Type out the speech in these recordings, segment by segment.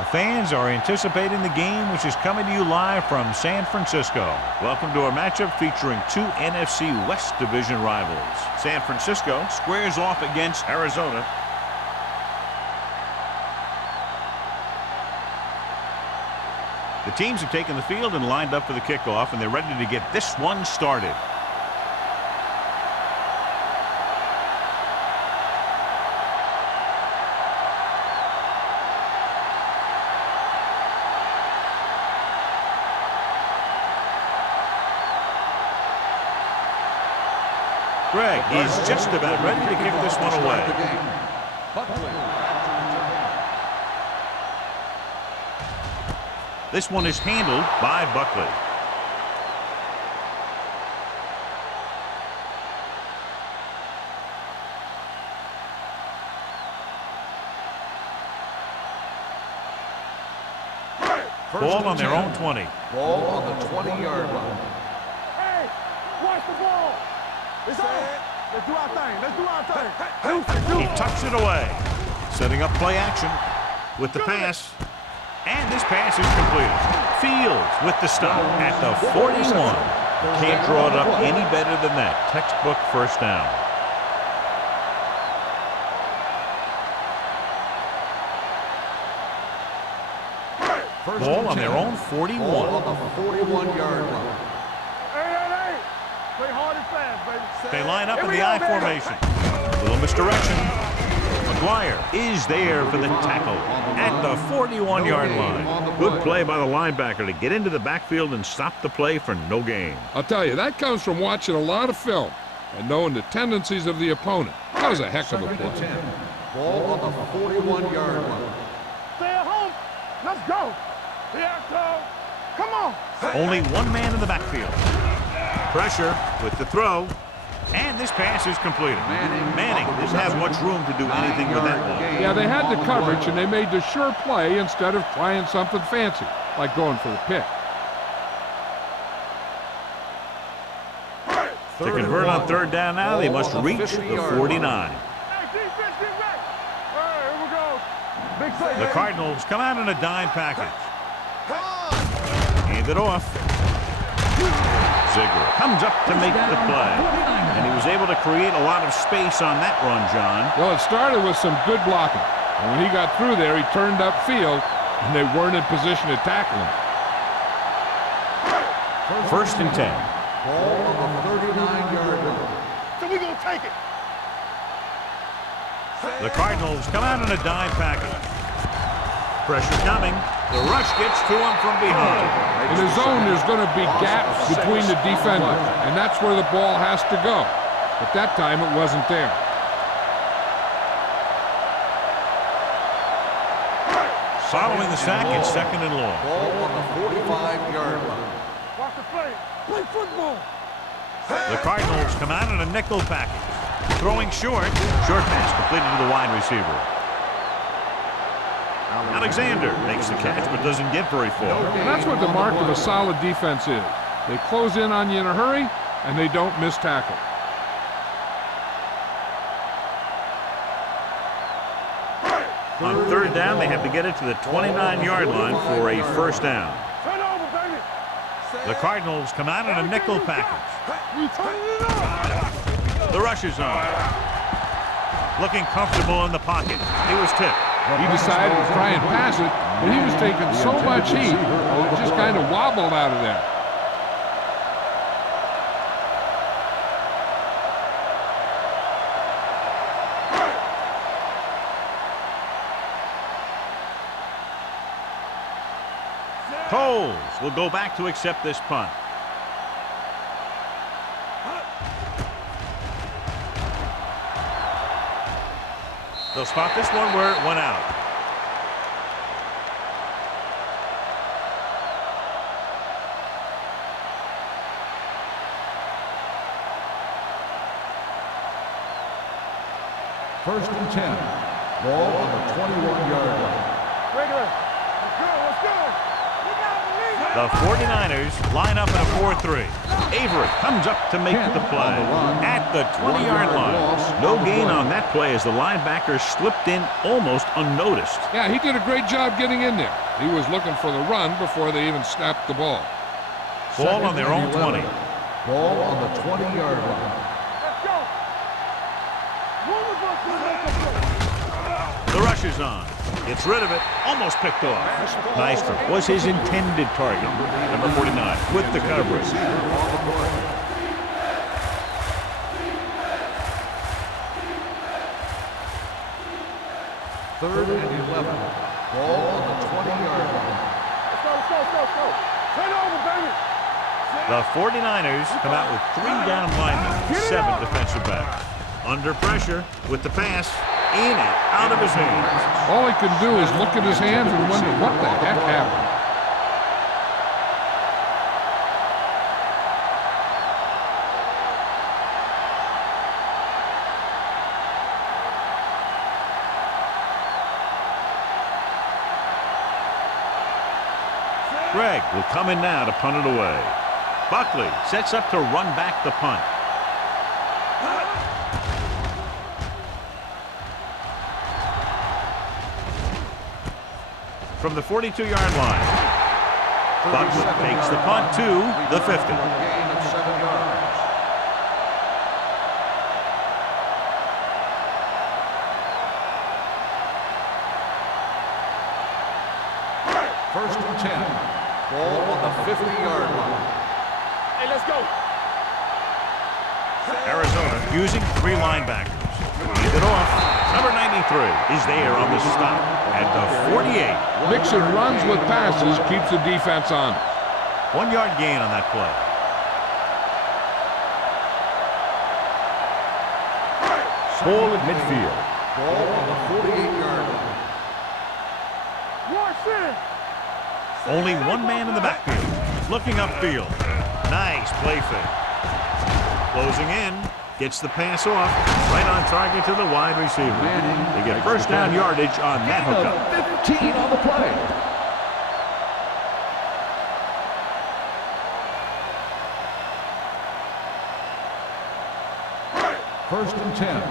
The fans are anticipating the game, which is coming to you live from San Francisco. Welcome to our matchup featuring two NFC West Division rivals. San Francisco squares off against Arizona. The teams have taken the field and lined up for the kickoff, and they're ready to get this one started. Greg is just about ready to kick this one away. This one is handled by Buckley. Ball on their own 20. Ball on the 20-yard line. Hey, watch the ball. Let's do our thing. Let's do our thing. He tucks it away. Setting up play action with the pass. And this pass is completed. Fields with the stop at the 41. Can't draw it up any better than that. Textbook first down. Ball on their own 41. Ball on the 41-yard line. Hey. Play hard and fast, baby. They line up in the I formation. A little misdirection. McGuire is there for the tackle at the 41-yard line. Good play by the linebacker to get into the backfield and stop the play for no gain. I'll tell you, that comes from watching a lot of film and knowing the tendencies of the opponent. That was a heck of a play. Ball on the 41-yard line. Stay at home. Let's go. Here it goes. Come on. Only one man in the backfield. Pressure with the throw. And this pass is completed. Manning didn't have much room to do anything with that ball. Yeah, they had the coverage, and they made the sure play instead of trying something fancy, like going for the pick. To convert on third down now, they must reach the 49. Hey, defense, get back. All right, here we go. Big play. The Cardinals come out in a dime package. Hand it off. Ziegler comes up to make the play. And he was able to create a lot of space on that run, John. Well, it started with some good blocking. And when he got through there, he turned upfield, and they weren't in position to tackle him. First and 10. Ball on the 39-yard line. So we're going to take it. The Cardinals come out in a dime package. Pressure coming. The rush gets to him from behind. In the zone, there's going to be gaps between the defenders, and that's where the ball has to go. But that time, it wasn't there. Following the sack, it's second and long. Ball on the 45-yard line. Watch the play. Play football. The Cardinals come out in a nickel package. Throwing short. Short pass completed to the wide receiver. Alexander makes the catch but doesn't get very far. And that's what the mark of a solid defense is. They close in on you in a hurry, and they don't miss tackle. On third down, they have to get it to the 29-yard line for a first down. Turn over, baby. The Cardinals come out in a nickel package. We turning it up. The rush is on. Looking comfortable in the pocket. He was tipped. He decided to try and pass it, but he was taking so much heat, it just kind of wobbled out of there. Coles will go back to accept this punt. They'll spot this one where it went out. First and 10. Ball on the 21-yard line. Regular. Let's go. We got the lead. The 49ers line up in a 4-3. Avery comes up to make the play at the 20-yard line. No gain on that play as the linebacker slipped in almost unnoticed. Yeah, he did a great job getting in there. He was looking for the run before they even snapped the ball. Ball on their own 20. Ball on the 20-yard line. Let's go. One of us will make a play. The rush is on. Gets rid of it. Almost picked off. Nystrom was his intended target. Number 49 with the coverage. Third and 11. Ball on the 20-yard line. Let's go. Turn over, baby. The 49ers come out with 3 down linemen, 7 defensive backs. Under pressure with the pass. In and out of his hands. All he can do is look at his hands and wonder what the heck happened. Greg will come in now to punt it away. Buckley sets up to run back the punt. From the 42-yard line, Buckley takes the punt to the 50. Gain of 7 yards. First and 10. Ball on the 50-yard line. Hey, let's go. Arizona using 3 linebackers. Hand it off. Number 93 is there on the stop at the 48. Mixing runs with passes keeps the defense on. 1 yard gain on that play. Ball at midfield. Ball on the 48-yard line. Watch it. Only 1 man in the backfield. Looking upfield. Nice play fake. Closing in. Gets the pass off. Right on target to the wide receiver. They get first down yardage on that hookup. 15 on the play. First and 10.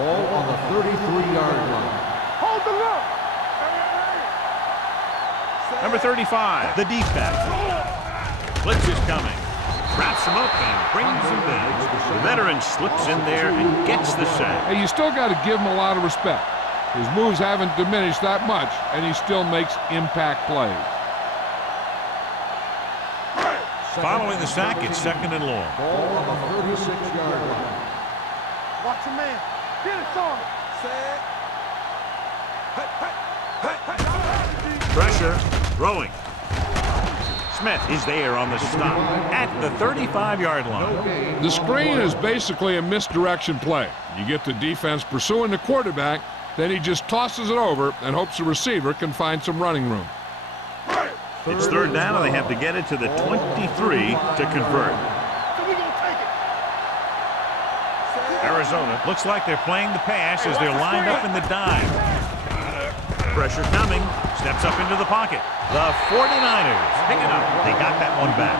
Ball on the 33-yard line. Hold the look. Number 35, the deep back. Blitz is coming. Wraps him up and brings him down. The veteran slips in there and gets the sack. Hey, you still got to give him a lot of respect. His moves haven't diminished that much, and he still makes impact plays. Following the sack, it's second and long. Ball on the 36-yard line. Watch your man. Get it, son. Pressure, throwing. Smith is there on the stop at the 35-yard line. The screen is basically a misdirection play. You get the defense pursuing the quarterback, then he just tosses it over and hopes the receiver can find some running room. It's third down, and they have to get it to the 23 to convert. So we gonna take it. Arizona looks like they're playing the pass as they're lined up in the dime. Pressure coming. Steps up into the pocket. The 49ers pick it up. They got that one back.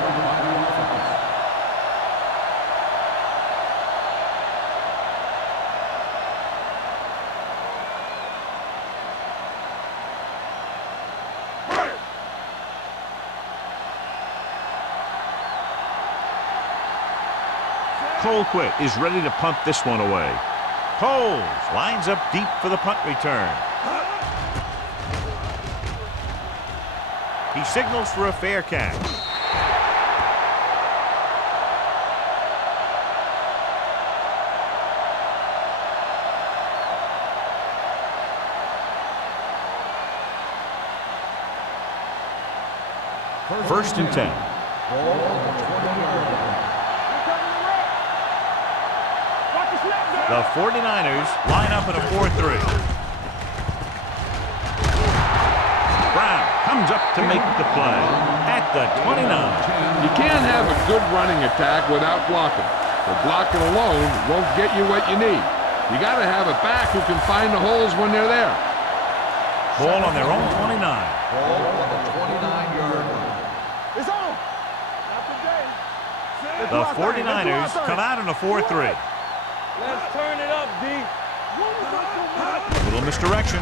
Colquitt is ready to punt this one away. Coles lines up deep for the punt return. He signals for a fair catch. First and 10. Ball on the 20-yard line. The 49ers line up in a 4-3. Brown comes up to make the play at the 29. You can't have a good running attack without blocking. The blocking alone won't get you what you need. You got to have a back who can find the holes when they're there. Ball on their own 29. Ball on the 29-yard line. It's on. Not today. The 49ers come out in a 4-3. Let's turn it up, D. Little misdirection.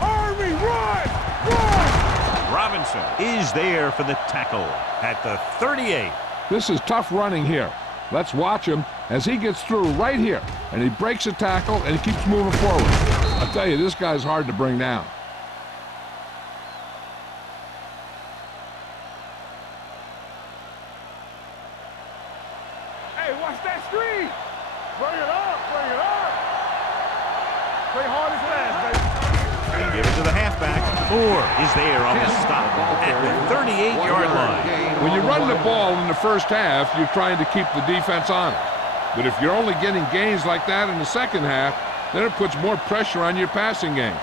Army, run! Run! Robinson is there for the tackle at the 38. This is tough running here. Let's watch him as he gets through right here, and he breaks a tackle, and he keeps moving forward. I tell you, this guy's hard to bring down. Hey, watch that screen! Bring it up, bring it up! Play hard as fast, baby. And give it to the halfback. Moore is there on the stop at the 38-yard line. When you run the ball in the first half, you're trying to keep the defense honest. But if you're only getting gains like that in the second half, then it puts more pressure on your passing game.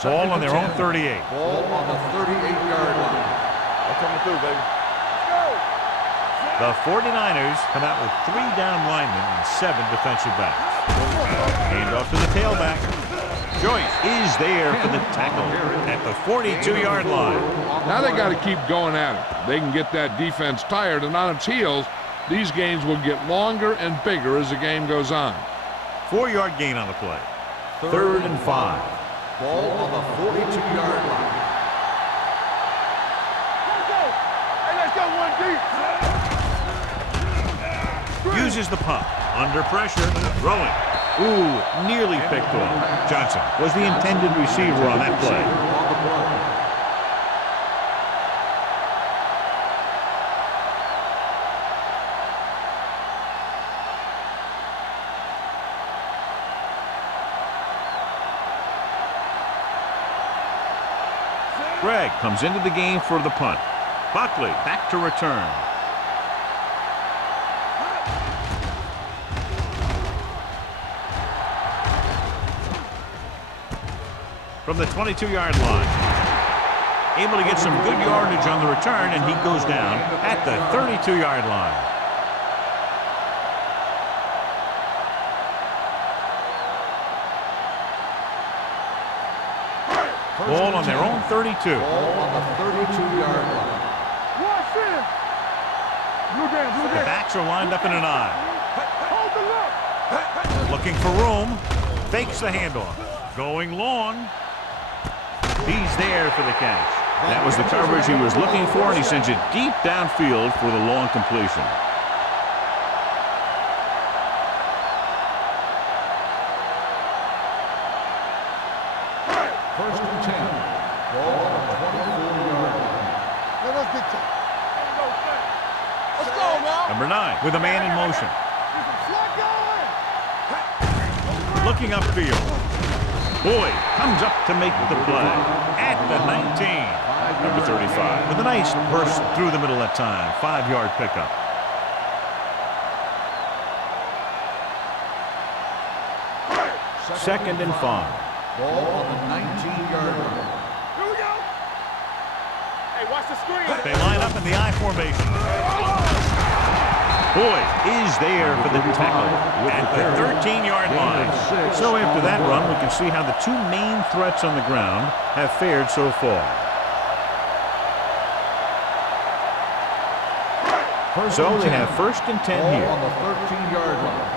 Ball on their own 38. Ball on the 38-yard line. I'm coming through, baby. The 49ers come out with 3 down linemen and 7 defensive backs. Hand off to the tailback. Joyce is there for the tackle at the 42-yard line. Now they got to keep going at it. They can get that defense tired and on its heels. These games will get longer and bigger as the game goes on. 4-yard gain on the play. 3rd and 5. Ball on the 42-yard line. Let's go! Hey, let's go, 1D! Uses the pump. Under pressure. Throwing. Ooh, nearly picked off. Johnson was the intended receiver on that play. On the play. Gregg comes into the game for the punt. Buckley back to return. From the 22-yard line. Able to get some good yardage on the return, and he goes down at the 32-yard line. Ball on their own 32. Ball on the 32-yard line. Watch this! Blue down, blue The down. backs are lined up in an I. Hold the look! Looking for room. Fakes the handoff. Going long. He's there for the catch. That was the coverage he was looking for, and he sends it deep downfield for the long completion. First and 10. Ball on the 24-yard line. Let's get to Let's go, man! Number 9 with a man in motion. Looking upfield. Boyd comes up to make the play at the 19. Number 35 with a nice burst through the middle that time. 5-yard pickup. Second and 5. Ball on the 19-yard line. Here we go! Hey, watch the screen! They line up in the I formation. Boyd is there for the tackle at the 13-yard line. So after that run, we can see how the 2 main threats on the ground have fared so far. So they have first and 10 Ball here. on the 13-yard line.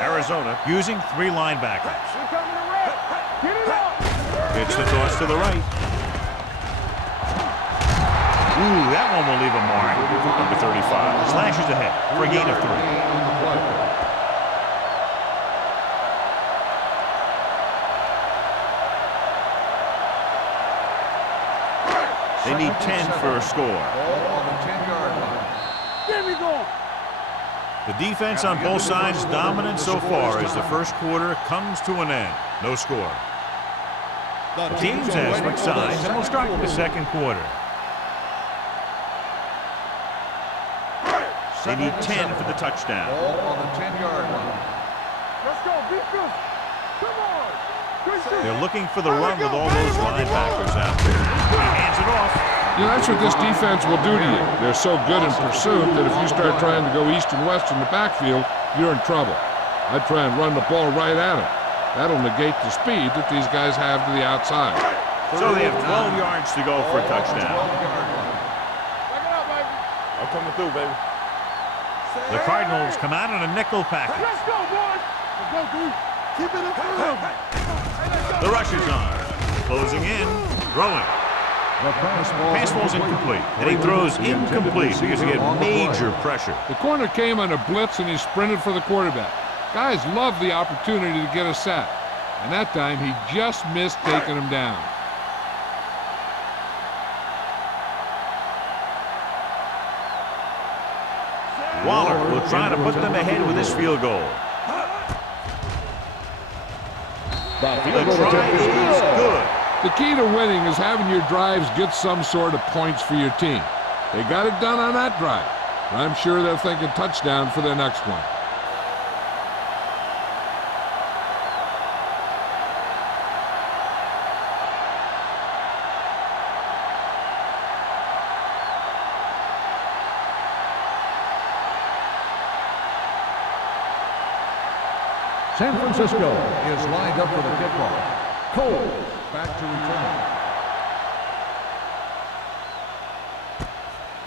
Arizona using 3 linebackers. Here coming the red! Get it up! It's the toss to the right. Ooh, that one will leave a mark. Number 35 slashes ahead for a gain of 3. They need 10 for a score. Ball on the 10-yard line. Get me going! The defense on both sides dominant so far as the first quarter comes to an end. No score. The teams have switched sides and will start the second quarter. They need 10 for the touchdown. Ball on the 10-yard line. Let's go, beat this! Come on! They're looking for the run with all those linebackers out there. He hands it off. You know, that's what this defense will do to you. They're so good in pursuit that if you start trying to go east and west in the backfield, you're in trouble. I'd try and run the ball right at them. That'll negate the speed that these guys have to the outside. So they have 12 yards to go for a touchdown. Back it up, baby. I'm coming through, baby. The Cardinals come out in a nickel package. Let's go, boys. Let's go, dude. Keep it in field. The rush is on. Closing in. Throwing. The Pass ball's incomplete. And he throws incomplete because he had major pressure. The corner came on a blitz and he sprinted for the quarterback. Guys love the opportunity to get a sack. And that time he just missed taking him down. Waller will try to put them ahead with his field goal. The try is good. The key to winning is having your drives get some sort of points for your team. They got it done on that drive. And I'm sure they're thinking touchdown for their next one. San Francisco is lined up for the kickoff. Cole back to return.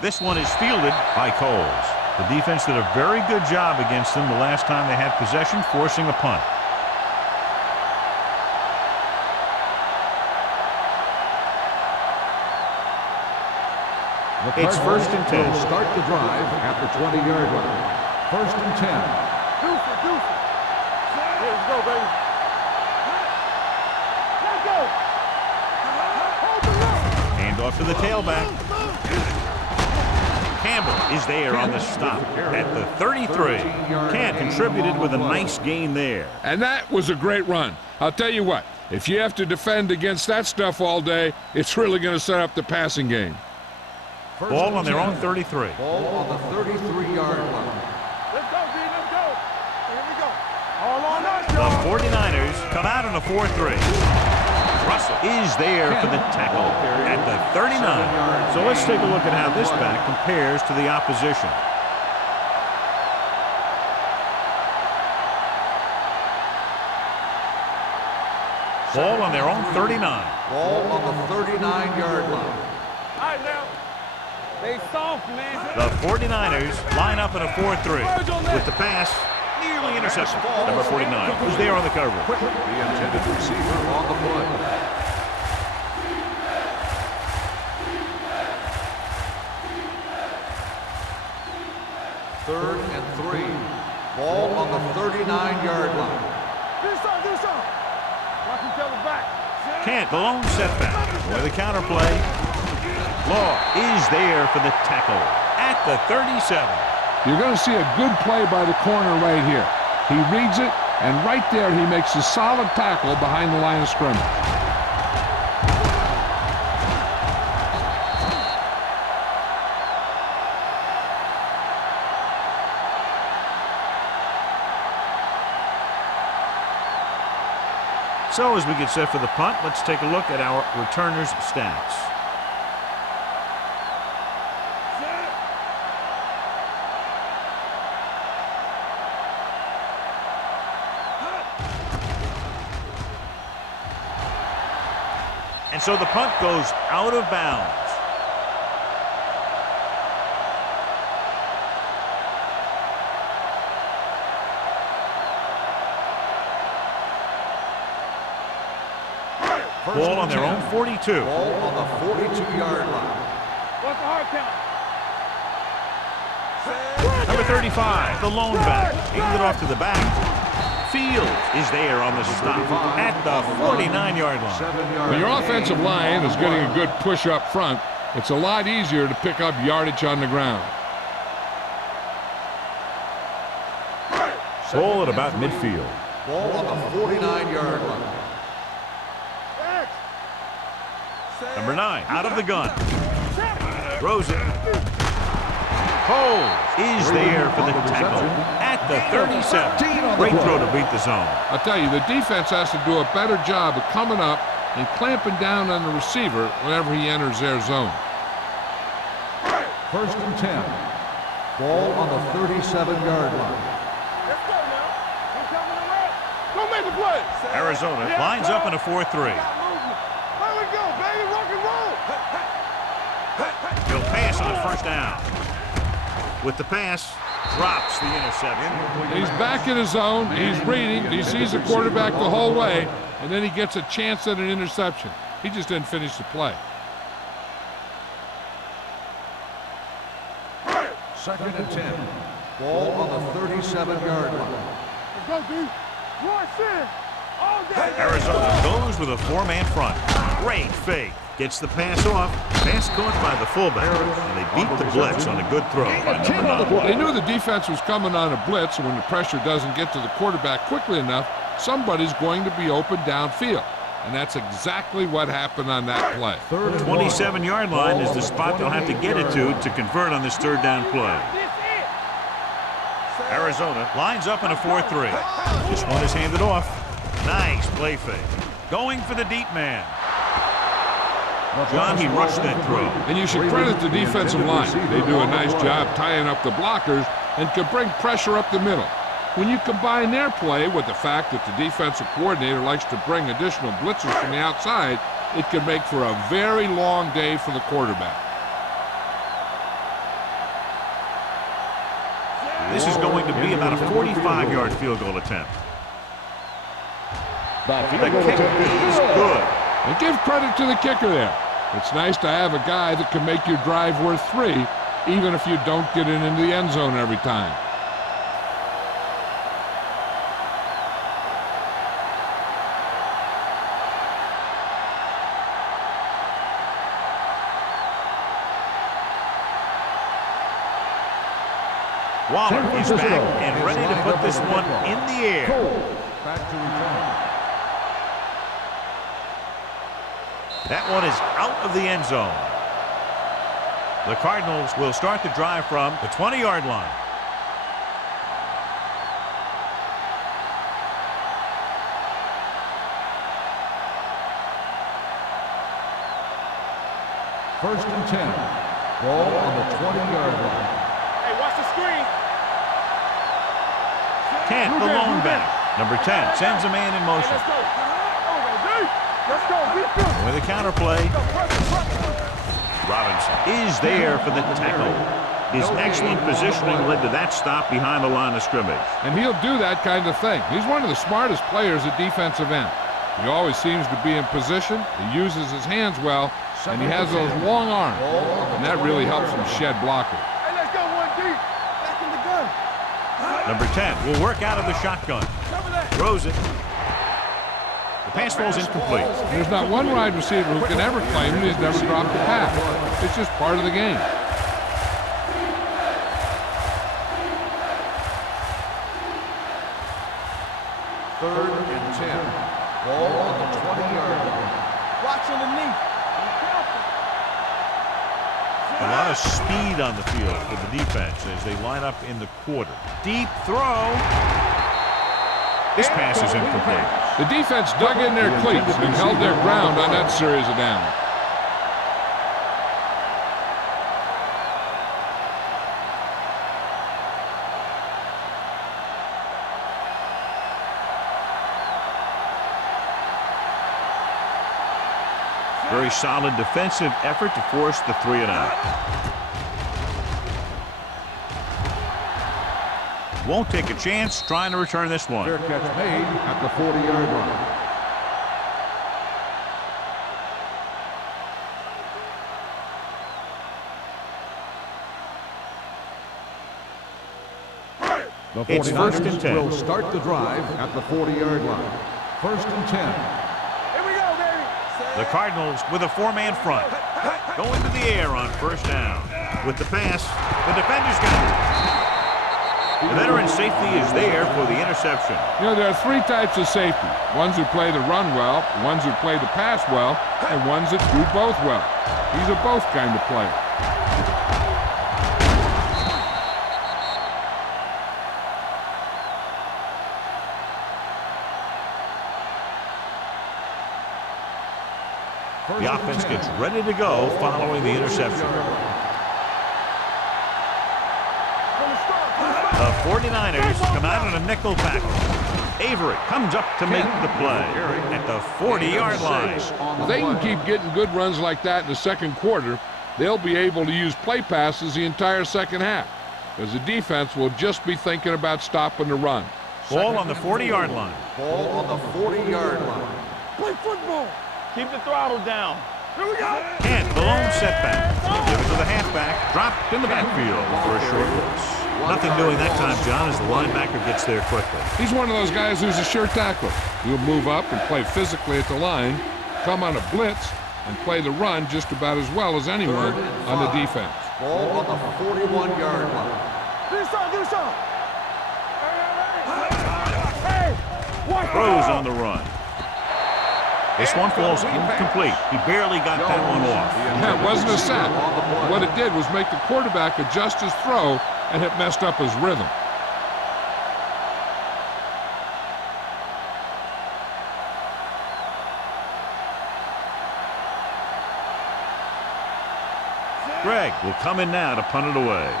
This one is fielded by Coles. The defense did a very good job against them the last time they had possession, forcing a punt. It's 1st and 10. Will start the drive at the 20-yard line. 1st and 10. Deuce. Let's go, baby. Let's go. Hold the look. Hand off to the tailback. Campbell is there on the stop at the 33. Kent contributed with a nice gain there. And that was a great run. I'll tell you what, if you have to defend against that stuff all day, it's really going to set up the passing game. Ball on their own 33. Ball on the 33-yard line. Let's go, D. Let's go. Here we go. All on us, The y'all. 49ers come out in a 4-3. Russell is there for the tackle at the 39. So let's take a look at how this back compares to the opposition. Ball on their own 39. Ball on the 39-yard line. All right, now. They soft, man. The 49ers line up in a 4-3 with the pass nearly intercepted. Number 49 was there on the coverage. The intended receiver on the play. Third and 3. Ball on the 39-yard line. Do something. Watch each other back. Kent, the lone setback. With the counterplay. Law is there for the tackle at the 37. You're going to see a good play by the corner right here. He reads it, and right there he makes a solid tackle behind the line of scrimmage. So as we get set for the punt, let's take a look at our returners' stats. And so the punt goes out of bounds. Ball on their own 42. Ball on the 42-yard line. What's the hard count? Number 35, the lone back. Handed off to the back. Fields is there on the stop at the 49-yard line. When your offensive line is getting a good push up front, it's a lot easier to pick up yardage on the ground. Ball at about midfield. Ball on the 49-yard line. Number 9, out of the gun. Throws it. Cole is there for the tackle at the 37. Great throw to beat the zone. I'll tell you, the defense has to do a better job of coming up and clamping down on the receiver whenever he enters their zone. 1st and 10. Ball on the 37-yard line. Let's go now. Don't tell me to run. Go make the play. Arizona lines up in a 4-3. Where we go, on first down. With the pass, drops the interception. He's back in his zone. He's reading. He sees the quarterback the whole way, and then he gets a chance at an interception. He just didn't finish the play. Second and 10. Ball on the 37-yard line. Let's go, D. Rush in. All day. Arizona goes with a four-man front. Great fake. Gets the pass off. Pass caught by the fullback. And they beat the blitz on a good throw by number 9. They knew the defense was coming on a blitz, and when the pressure doesn't get to the quarterback quickly enough, somebody's going to be open downfield. And that's exactly what happened on that play. 27-yard line is the spot they'll have to get it to convert on this third down play. Arizona lines up in a 4-3. This one is handed off. Nice play fake. Going for the deep man. John, he rushed that throw. And you should credit the defensive line. They do a nice job tying up the blockers and can bring pressure up the middle. When you combine their play with the fact that the defensive coordinator likes to bring additional blitzers from the outside, it can make for a very long day for the quarterback. This is going to be about a 45-yard field goal attempt. The kick is good. And give credit to the kicker there. It's nice to have a guy that can make your drive worth 3, even if you don't get it into the end zone every time. Waller is back and ready to put this one in the air. Back to return. That one is out of the end zone. The Cardinals will start the drive from the 20-yard line. First and 10. Ball on the 20-yard line. Hey, watch the screen. Kent, the lone back. Number 10 sends a man in motion. Let's go. Let's go. With a counterplay, Robinson is there for the tackle. His excellent positioning led to that stop behind the line of scrimmage. And he'll do that kind of thing. He's one of the smartest players at defensive end. He always seems to be in position. He uses his hands well, and he has those long arms. And that really helps him shed blockers. Hey, let's go, 1D. Back in the gun. Number 10 will work out of the shotgun. Throws it. The pass falls incomplete. There's not one wide receiver who can ever claim that he's never dropped a pass. It's just part of the game. Third and 10. Ball on the 20-yard line. Watch underneath. A lot of speed on the field for the defense as they line up in the quarter. Deep throw. This pass is incomplete. The defense dug in their cleats and held their ground on that series of downs. Very solid defensive effort to force the 3 and out. Won't take a chance trying to return this one. Fair catch made at the 40-yard line. The It's first and 10. will start the drive at the 40-yard line. First and 10. Here we go, baby. The Cardinals with a 4-man front. Going to the air on first down. With the pass, the defender's got it. The veteran safety is there for the interception. You know, there are 3 types of safety. Ones who play the run well, ones who play the pass well, and ones that do both well. He's a both kind of player. The offense gets ready to go following the interception. The 49ers come out on a nickel tackle. Avery comes up to make the play at the 40-yard line. If they can keep getting good runs like that in the second quarter, they'll be able to use play passes the entire second half, because the defense will just be thinking about stopping the run. Ball on the 40-yard line. Ball on the 40-yard line. Play football. Keep the throttle down. Here we go. And the lone setback. Give it to the halfback. Dropped in the backfield for a short loss. Nothing doing that time, John, as the linebacker gets there quickly. He's one of those guys who's a sure tackler. He'll move up and play physically at the line, come on a blitz, and play the run just about as well as anyone on the defense. Ball on the 41-yard line. Do something. Hey, watch the Throws ball. on the run. This one falls incomplete. He barely got that one off. Yeah, it wasn't a sack. What it did was make the quarterback adjust his throw, and it messed up his rhythm. Greg will come in now to punt it away.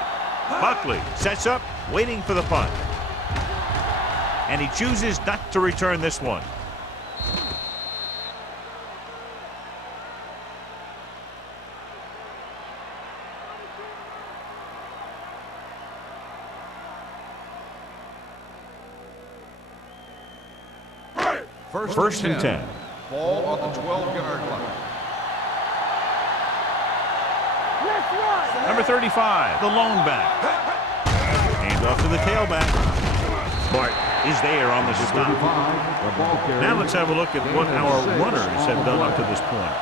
Buckley sets up, waiting for the punt. And he chooses not to return this one. First and 10. Ball on the 12-yard line. Let's run. Number 35, the lone back. Hand off to the tailback. Bart is there on the stop. Now let's have a look at what our runners have done up to this point.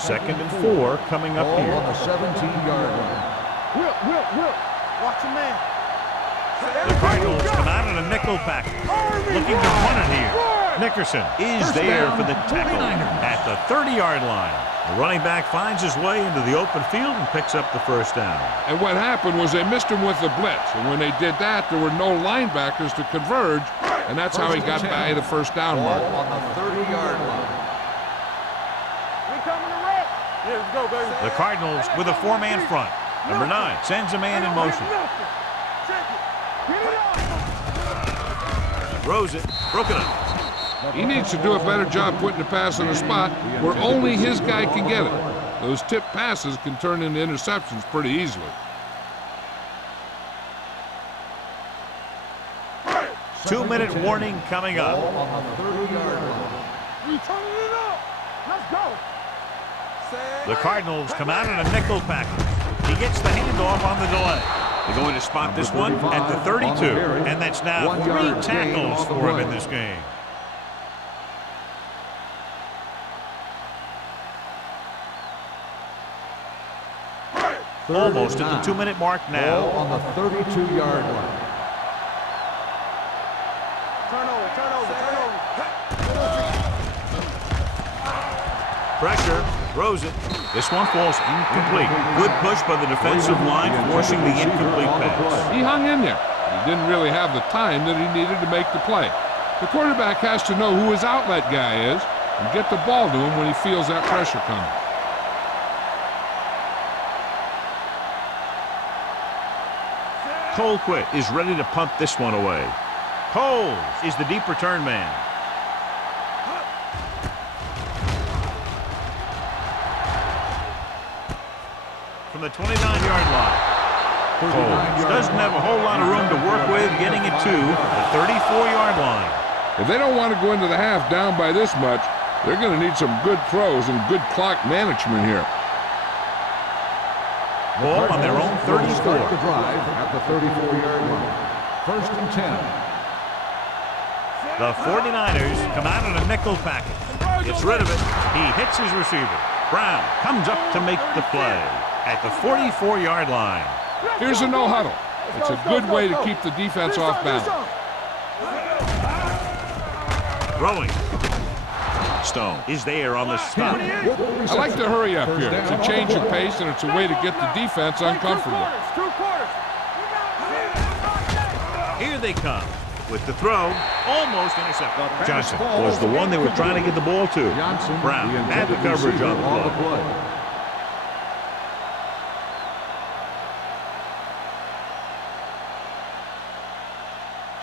Second and 4 coming up Ball here. on the 17-yard line. Whip. Watch your man. The Cardinals come out in a nickel pack, looking to run it here. Nickerson is there for the tackle at the 30-yard line. The running back finds his way into the open field and picks up the first down. And what happened was they missed him with the blitz. And when they did that, there were no linebackers to converge, and that's how he got by the first down Ball mark. on the 30-yard line. We coming to wreck. Yeah, let's go, baby. The Cardinals with a 4-man front. Number 9 sends a man in motion. Check it. Get it up. Throws it, broken up. He needs to do a better job putting the pass in a spot where only his guy can get it. Those tip passes can turn into interceptions pretty easily. Two-minute warning coming Ball up. on the 30-yard line. We turning it up. Let's go. The Cardinals come out in a nickel package. He gets the handoff on the delay. They're going to spot this one at the 32, and that's now 3 tackles for him in this game. Almost at the 2-minute mark Ball now. on the 32-yard line. Turn over. Pressure, throws it. This one falls incomplete. Good push by the defensive line, forcing the incomplete pass. He hung in there. He didn't really have the time that he needed to make the play. The quarterback has to know who his outlet guy is and get the ball to him when he feels that pressure coming. Colquitt is ready to punt this one away. Coles is the deep return man. From the 29-yard line. Coles doesn't have a whole lot of room to work with, getting it to the 34-yard line. If they don't want to go into the half down by this much, they're going to need some good throws and good clock management here. Ball on their own 34. Start the drive at the 34-yard line. First and 10. The 49ers come out in a nickel package. Gets rid of it. He hits his receiver. Brown comes up to make the play at the 44-yard line. Here's a no-huddle. It's a good way to keep the defense off balance. Throwing. Stone is there on the stop. I like to hurry up here. It's a change of pace, and it's a way to get the defense uncomfortable. Two quarters. Here they come with the throw, almost intercepted. Johnson was the one they were trying to get the ball to. Brown had the coverage on the play.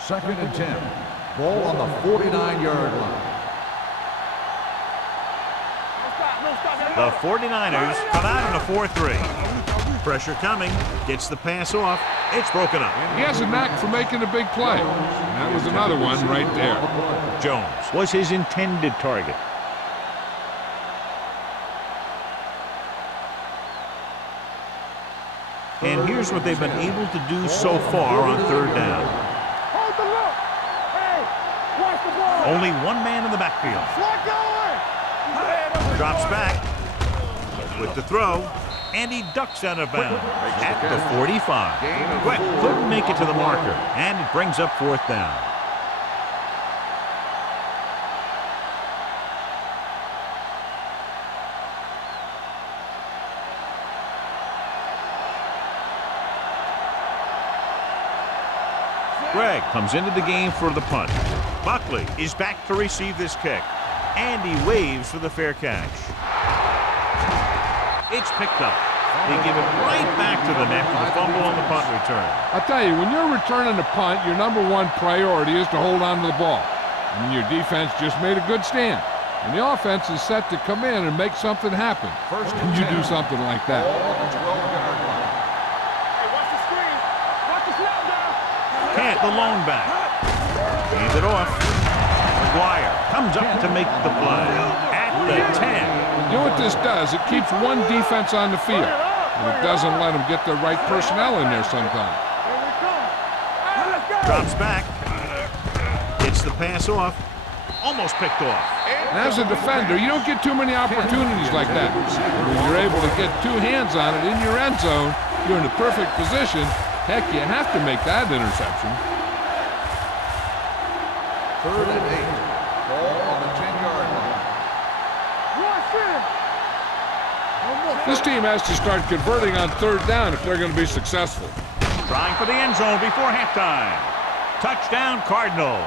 Second and 10. Ball on the 49-yard line. The 49ers come out in a 4-3. Pressure coming. Gets the pass off. It's broken up. He has a knack for making a big play. And that was another one right there. Jones was his intended target. And here's what they've been able to do so far on third down. Hold the look. Hey, watch the ball. Only one man in the backfield. Slide going. Drops back with the throw, and he ducks out of bounds at the 45. Quick couldn't make it to the marker, and it brings up fourth down. Greg comes into the game for the punt. Buckley is back to receive this kick, and he waves for the fair catch. It's picked up. They give it right back to the net for the fumble on the punt return. I'll tell you, when you're returning a punt, your number one priority is to hold on to the ball. And your defense just made a good stand. And the offense is set to come in and make something happen. First and you do something like that. Ball on the 12-yard line. Hey, watch the screen. Watch the snap down. Kent, the lone back. Hands it off. McGuire comes up to make the play at the 10. You know what this does? It keeps one defense on the field. And it doesn't let them get the right personnel in there sometimes. Here we come. Hey, let's go. Drops back. Gets the pass off. Almost picked off. And as a defender, you don't get too many opportunities like that. When you're able to get two hands on it in your end zone, you're in the perfect position. Heck, you have to make that interception. 3rd and 8. Ball on the 10-yard line. This team has to start converting on third down if they're going to be successful. Trying for the end zone before halftime. Touchdown, Cardinals.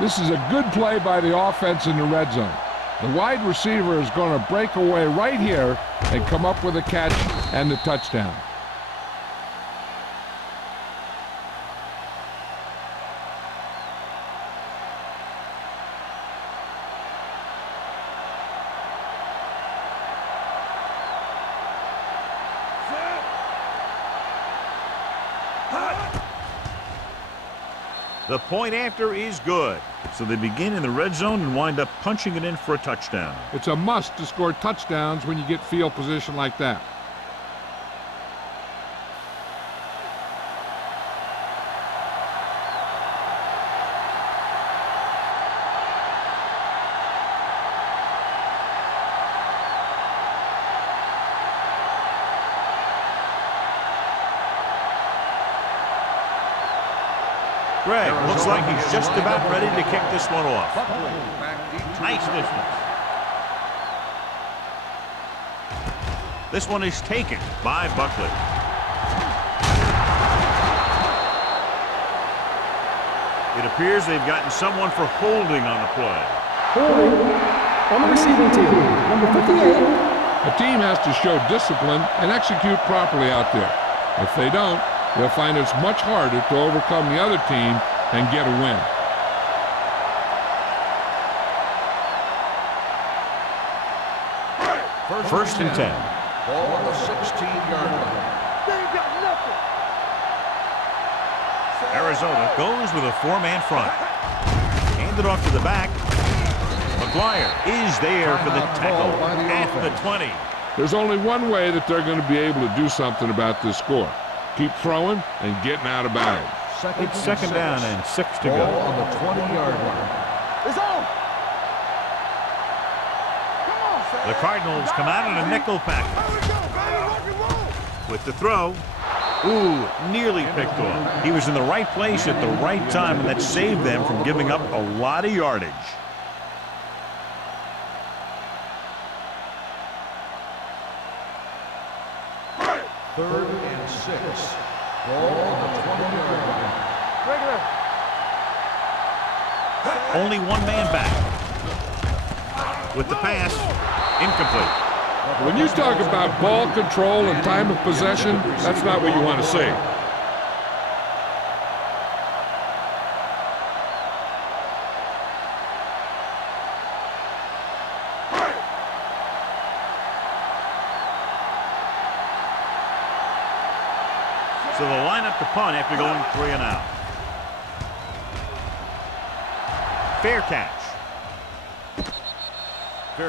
This is a good play by the offense in the red zone. The wide receiver is going to break away right here and come up with a catch and the touchdown. The point after is good. So they begin in the red zone and wind up punching it in for a touchdown. It's a must to score touchdowns when you get field position like that. Greg looks like he's just about ready to kick this one off. Nice distance. This one is taken by Buckley. It appears they've gotten someone for holding on the play. Holding on the receiving team, number 58. A team has to show discipline and execute properly out there. If they don't, they'll find it's much harder to overcome the other team and get a win. First and 10. Ball on the 16-yard line. They ain't got nothing. Arizona goes with a four-man front. Hand it off to the back. McGuire is there for the tackle at the 20. There's only one way that they're going to be able to do something about this score. Keep throwing and getting out of bounds. It's second down and 6 to Ball go. on the 20-yard line. It's on. Come on. The Cardinals come out in a nickel package. Here we go, baby. Rock and roll. With the throw. Ooh, nearly picked off. He was in the right place at the right time, and that saved them from giving up a lot of yardage. Third and 6. Ball on the 20-yard line. Regular. Only one man back. With the pass, incomplete. When you talk about ball control and time of possession, that's not what you want to see. So they'll line up to punt after going 3 and out. Fair catch.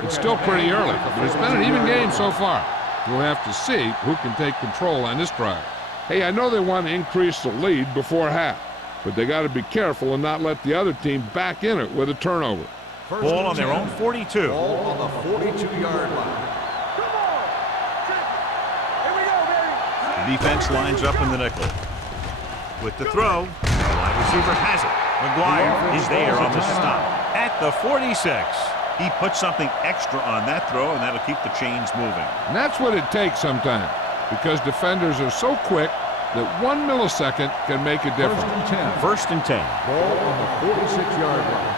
It's still pretty early, but it's been an even game so far. We'll have to see who can take control on this drive. Hey, I know they want to increase the lead before half, but they got to be careful and not let the other team back in it with a turnover. Ball on their own 42. Ball on the 42-yard line. The defense lines up in the nickel. With the throw, the wide receiver has it. McGuire is there on the stop at the 46. He puts something extra on that throw, and that'll keep the chains moving. And that's what it takes sometimes, because defenders are so quick that 1 millisecond can make a difference. First and 10. Ball on the 46-yard line.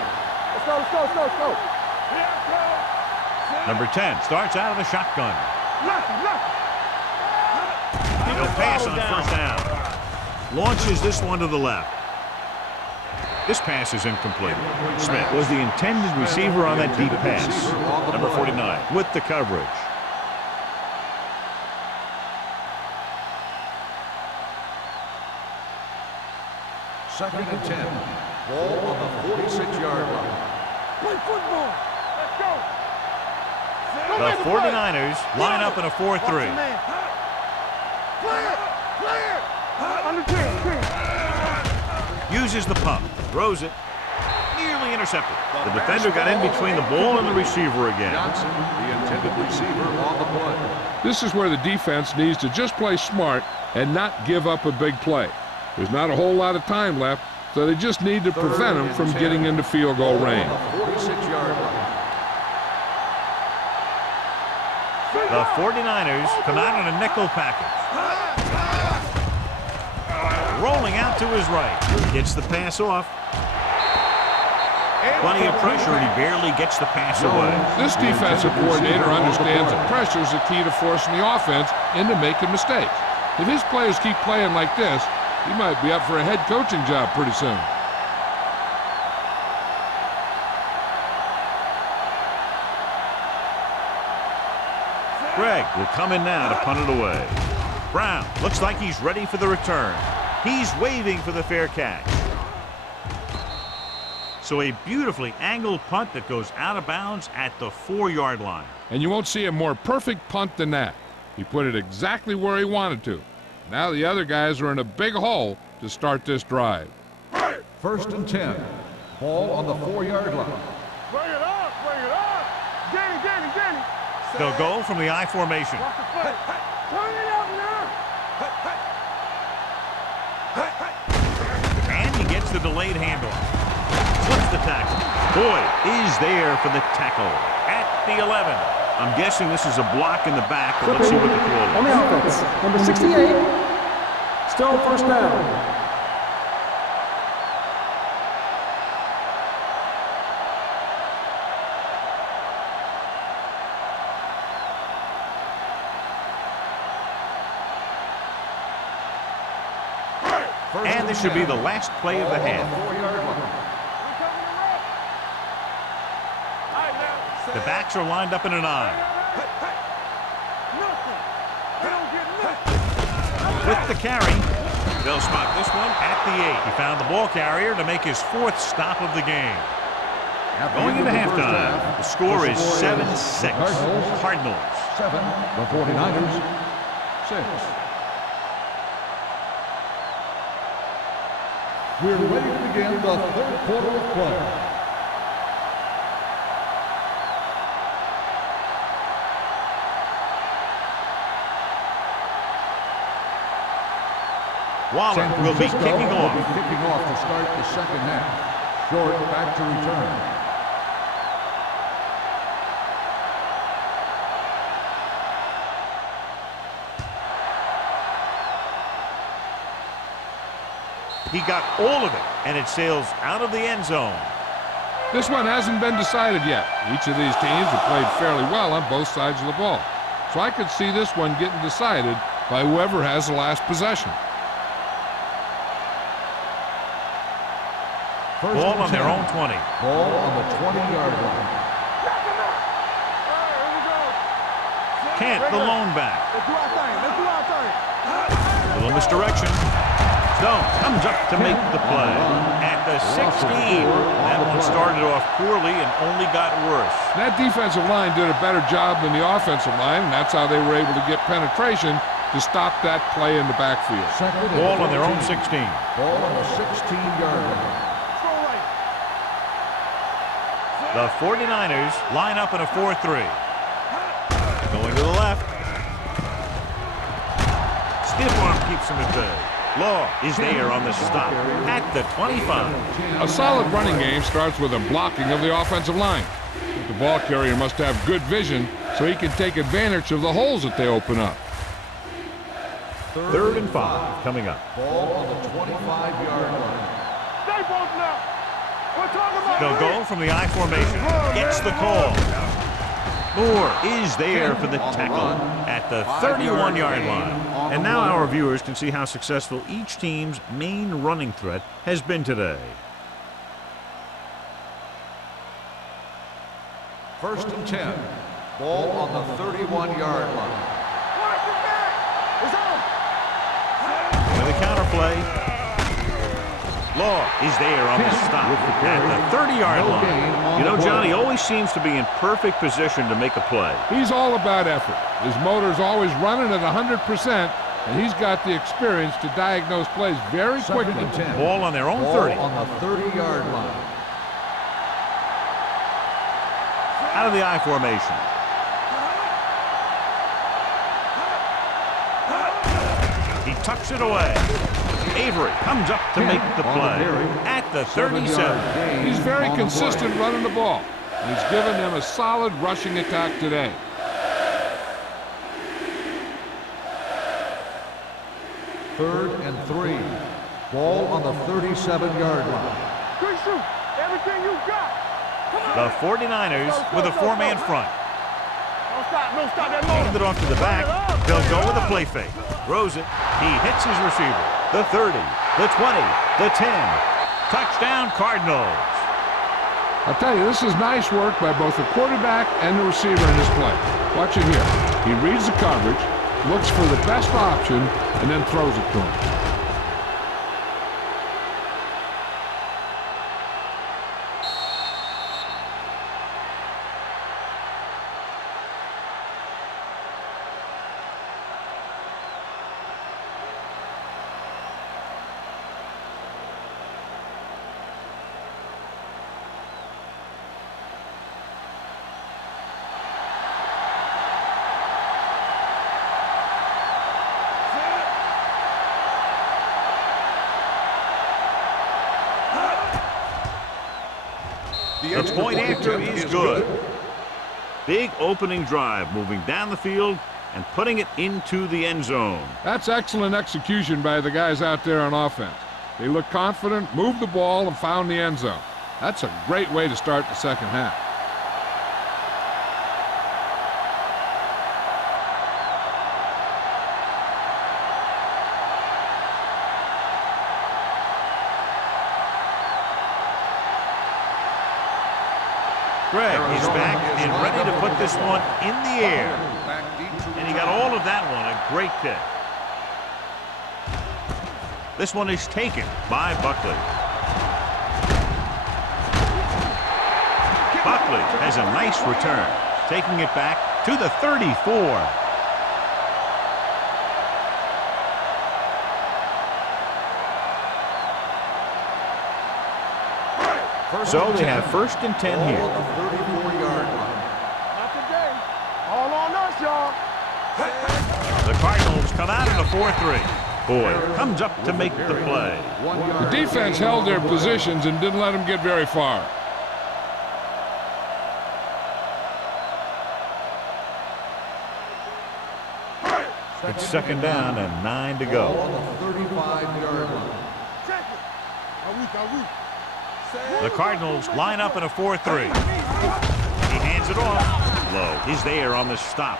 Let's go, let's go, let's go, let's go. Number 10 starts out of the shotgun. Look. No pass on first down. Launches this one to the left. This pass is incomplete. Smith was the intended receiver on that deep pass. Number 49 with the coverage. Second and 10. Ball on the 46-yard line. Play football. Let's go. The 49ers line up in a 4-3. Clear. Under 10. Uses the pump. Throws it. Nearly intercepted. The defender got in between the ball and the receiver again. Johnson, the intended receiver on the play. This is where the defense needs to just play smart and not give up a big play. There's not a whole lot of time left, so they just need to prevent them from getting into field goal range. 46-yard line. The 49ers come out in a nickel package. Rolling out to his right. Gets the pass off. Plenty of pressure, and he barely gets the pass away. This defensive coordinator understands that pressure is the key to forcing the offense into making mistakes. If his players keep playing like this, he might be up for a head coaching job pretty soon. Gregg will come in now to punt it away. Brown looks like he's ready for the return. He's waving for the fair catch. So a beautifully angled punt that goes out of bounds at the 4-yard line. And you won't see a more perfect punt than that. He put it exactly where he wanted to. Now the other guys are in a big hole to start this drive. First and 10. Ball on the 4-yard line. Bring it up. Get it. They'll go from the I formation. Watch the foot. Turn it up now. And he gets the delayed handoff. Flips the tackle. Boyd is there for the tackle at the 11. I'm guessing this is a block in the back, but let's see what the call On the is. offense, number 68. Still first down. And this should be the last play of the half. 4-yard line. The backs are lined up in an I. With the carry, they'll spot this one at the 8. He found the ball carrier to make his 4th stop of the game. Going into halftime, the score is 7-6. Cardinals. 7. The 49ers. 6. We're ready to begin the third quarter of play. Waller will be kicking off. to start the second half. Short back to return. He got all of it, and it sails out of the end zone. This one hasn't been decided yet. Each of these teams have played fairly well on both sides of the ball. So I could see this one getting decided by whoever has the last possession. Ball on their own 20. Ball on the 20-yard line. Kent, the lone back. Let's do our thing. The Following this direction. Stone comes up to make the play. At the 16. That one started off poorly and only got worse. That defensive line did a better job than the offensive line, and that's how they were able to get penetration to stop that play in the backfield. Ball on their own 16. Ball on the 16-yard line. The 49ers line up in a 4-3. Going to the left. Stiff arm keeps him at bay. Law is there on the stop at the 25. A solid running game starts with a blocking of the offensive line. The ball carrier must have good vision so he can take advantage of the holes that they open up. 3rd and 5 coming up. Ball on the 25-yard line. Stay both now. We're talking about They'll go from the I formation. Gets the call. Moore is there for the tackle at the 31-yard line. And now our viewers can see how successful each team's main running threat has been today. 1st and 10. Ball on the 31-yard line. With a counter play. Law is there on the stop at the 30-yard line. You know, Johnny always seems to be in perfect position to make a play. He's all about effort. His motor's always running at 100%, and he's got the experience to diagnose plays very quickly. Ball on their own 30. Ball on the 30-yard line. Out of the I formation. He tucks it away. Avery comes up to make the play at the 37. He's very consistent running the ball. He's given them a solid rushing attack today. 3rd and 3. Ball on the 37-yard line. Good shoot. Everything you got. The 49ers with a 4-man front. Don't stop. Don't stop that motor. Hand it off to the back. They'll go with a play fake. Throws it. He hits his receiver. The 30, the 20, the 10. Touchdown, Cardinals. I'll tell you, this is nice work by both the quarterback and the receiver in this play. Watch it here. He reads the coverage, looks for the best option, and then throws it to him. The point after is good. Big opening drive, moving down the field and putting it into the end zone. That's excellent execution by the guys out there on offense. They looked confident, moved the ball, and found the end zone. That's a great way to start the second half. Greg is back and ready to put this one in the air. And he got all of that one, a great kick. This one is taken by Buckley. Buckley has a nice return, taking it back to the 34. So they have 1st and 10 here. Ball on the 34-yard line. Not today. All on us, y'all. The Cardinals come out in a 4-3. Boyd comes up to make the play. The defense held their positions and didn't let them get very far. It's 2nd down and 9 to go. Ball on the 35-yard line. Check it. The Cardinals line up in a 4-3. He hands it off. Lowe is there on the stop.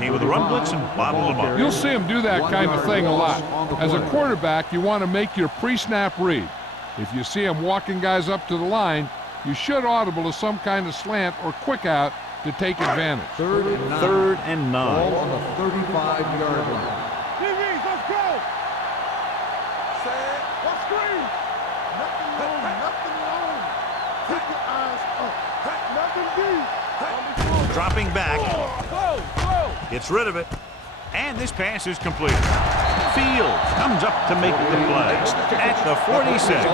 Came with a run blitz and bottled him up. You'll see him do that kind of thing a lot. As a quarterback, you want to make your pre-snap read. If you see him walking guys up to the line, you should audible to some kind of slant or quick out to take advantage. Third and 9. Ball Ball on the 35-yard line. DBs, let's go. Set. Let's screen. Nothing long, nothing long. Keep your eyes up. Nothing deep. Dropping back. Go. Gets rid of it. And this pass is completed. Fields comes up to make the play. At the 46.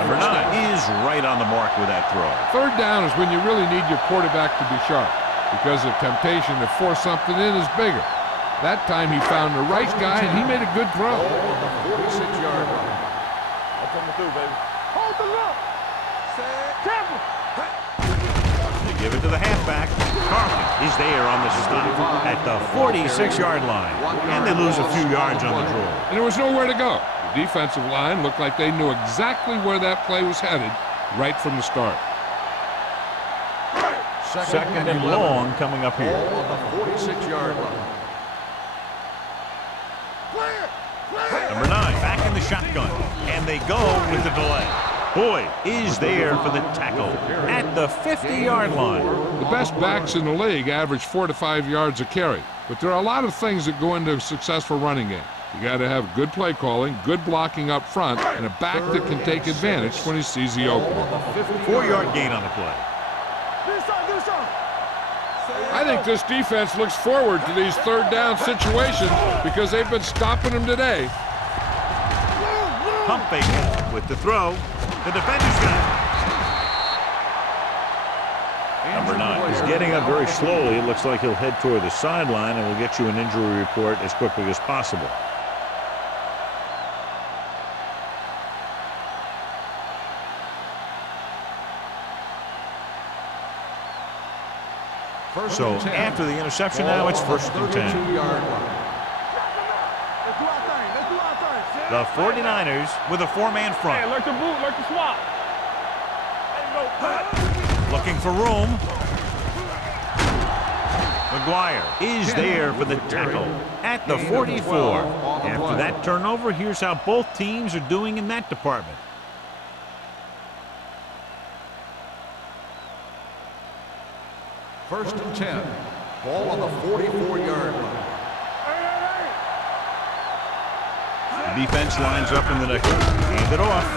Number 9 is right on the mark with that throw. Third down is when you really need your quarterback to be sharp because the temptation to force something in is bigger. That time he found the right guy and he made a good throw. Ball on the 46-yard line. I'm coming through, baby. Hold the look. Set. Tampa. They give it to the halfback. Carlin is there on the stop at the 46-yard line. And they lose a few yards on the draw. And there was nowhere to go. The defensive line looked like they knew exactly where that play was headed right from the start. Second and long coming up here. Ball on the 46-yard line. Number 9 back in the shotgun. And they go with the delay. Boyd is there for the tackle at the 50-yard line. The best backs in the league average 4 to 5 yards a carry. But there are a lot of things that go into a successful running game. You got to have good play calling, good blocking up front, and a back that can take advantage when he sees the opening. 4-yard gain on the play. Do something. I think this defense looks forward to these third down situations because they've been stopping them today. Pump fake with the throw. The defender's got it. Number 9 is getting up very slowly. It looks like he'll head toward the sideline, and we'll get you an injury report as quickly as possible. So after the interception now, it's first and 10. Let's do our thing. Let's do our thing. The 49ers with a 4-man Hey, front. like the boot, like the swap. There you go. Looking for room. McGuire is there for the tackle at the 44. After that turnover, here's how both teams are doing in that department. First and 10. Ball on the 44-yard line. The defense lines up in the nickel. Hand it off.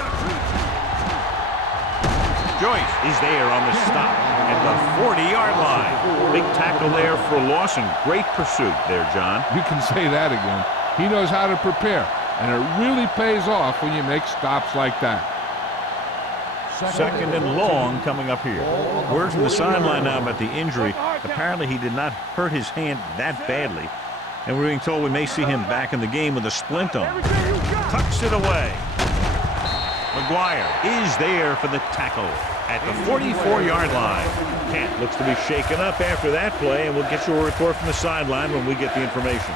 Joyce is there on the stop at the 40-yard line. Big tackle there for Lawson. Great pursuit there, John. You can say that again. He knows how to prepare, and it really pays off when you make stops like that. Second and long coming up here. Word from the sideline now about the injury. Apparently he did not hurt his hand that badly. And we're being told we may see him back in the game with a splint on. Tucks it away. McGuire is there for the tackle at the 44-yard line. Kent looks to be shaken up after that play, and we'll get you a report from the sideline when we get the information.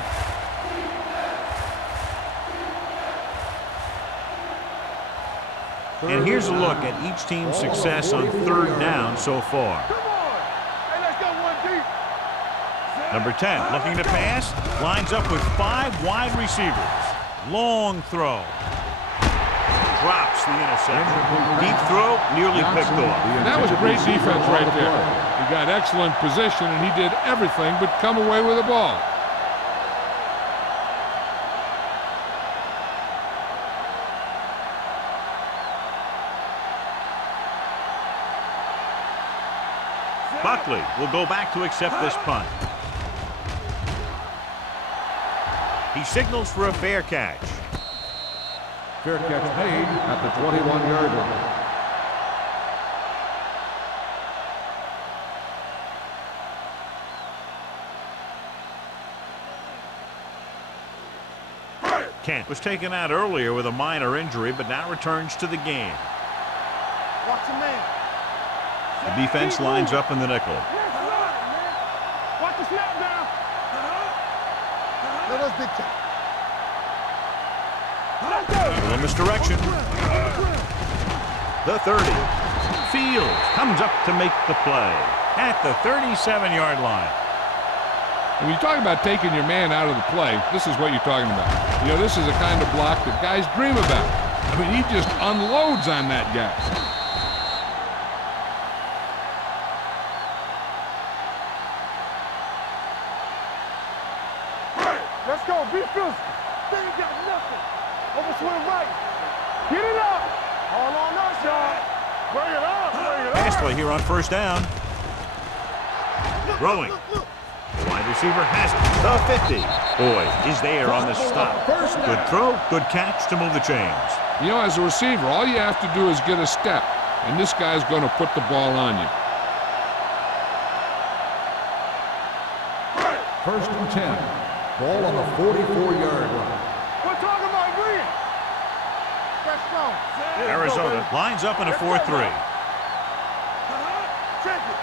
And here's a look at each team's success on third down so far. Come on. Hey, let's go one deep. Number 10 looking to pass, lines up with 5 wide receivers. Long throw. Drops the interception. Deep throw, nearly picked off. That was great defense right there. He got excellent position, and he did everything but come away with the ball. Buckley will go back to accept this punt. He signals for a fair catch. Fair catch made at the 21-yard line. Kent was taken out earlier with a minor injury, but now returns to the game. Watch the man. The defense lines up in the nickel. Watch the snap down. Let us dictate. A little misdirection. The 30. Fields comes up to make the play at the 37-yard line. When you talk about taking your man out of the play, this is what you're talking about. You know, this is the kind of block that guys dream about. I mean, he just unloads on that guy. Let's go. Be physical. They ain't got nothing. Over swing right. Get it up. All on us, y'all. Bring it up. Bring it up. Pass play here on first down. Throwing. The wide receiver has it. The 50. Boyd is there on the stop. Good throw, good catch to move the chains. You know, as a receiver, all you have to do is get a step, and this guy's going to put the ball on you. First and 10. Ball on the 44-yard line. We're talking about green. Let's go. Arizona lines up in a 4-3. Check it.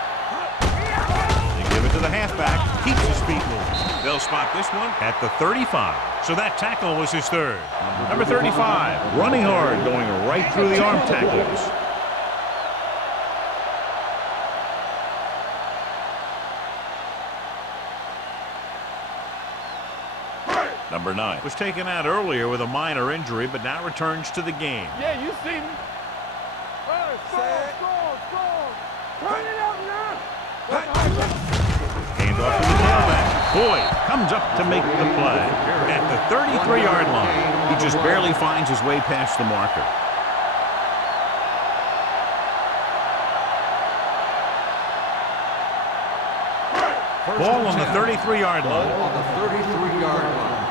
They give it to the halfback. Keeps his feet moving. They'll spot this one at the 35. So that tackle was his third. Number 35, running hard, going right through the arm tackles. Number 9 was taken out earlier with a minor injury, but now returns to the game. Yeah, you see me. Hey, score. Turn it up now. Hand off to the tailback. Boyd comes up to make the play at the 33-yard line. He just barely finds his way past the marker. Ball on the 33-yard line. Ball on the 33-yard line.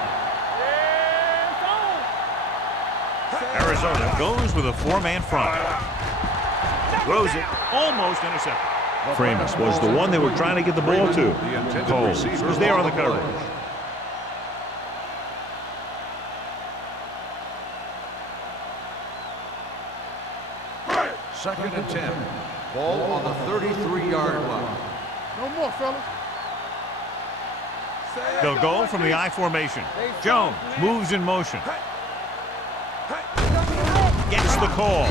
Arizona goes with a 4-man front. Throws it, almost intercepted. Framus was the one they were trying to get the ball to. Cole was there on the coverage. Second and 10. Ball on the 33-yard line. No more, fellas. They'll go from the I formation. Jones moves in motion. Gets the call.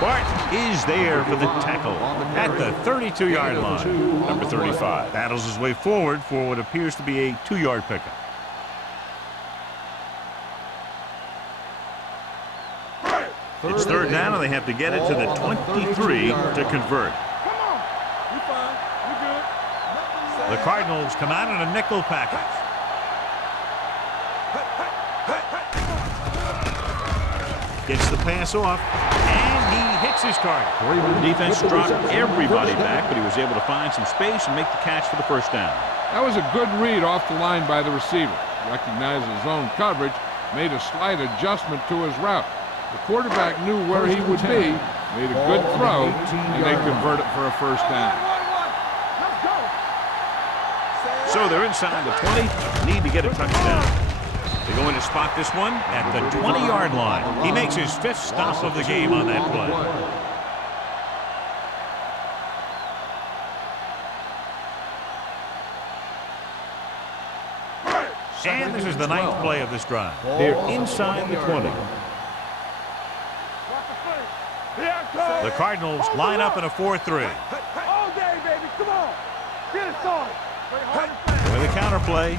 Bart is there for the tackle at the 32-yard line. Number 35 battles his way forward for what appears to be a 2-yard pickup. It's third down, and they have to get it to the 23 to convert. Come on. You fine. You good. The Cardinals come out in a nickel package. Gets the pass off, and he hits his target. The defense dropped everybody back, but he was able to find some space and make the catch for the first down. That was a good read off the line by the receiver. Recognized his zone coverage, made a slight adjustment to his route. The quarterback knew where he would be, made a good throw, and they convert it for a first down. Let's go. So they're inside the 20, need to get a touchdown. They're going to spot this one at the 20-yard line. He makes his 5th stop of the game on that play. And this is the 9th play of this drive. They're inside the 20. The Cardinals line up in a 4-3. All day, baby. Come on. Get it started. With a counterplay.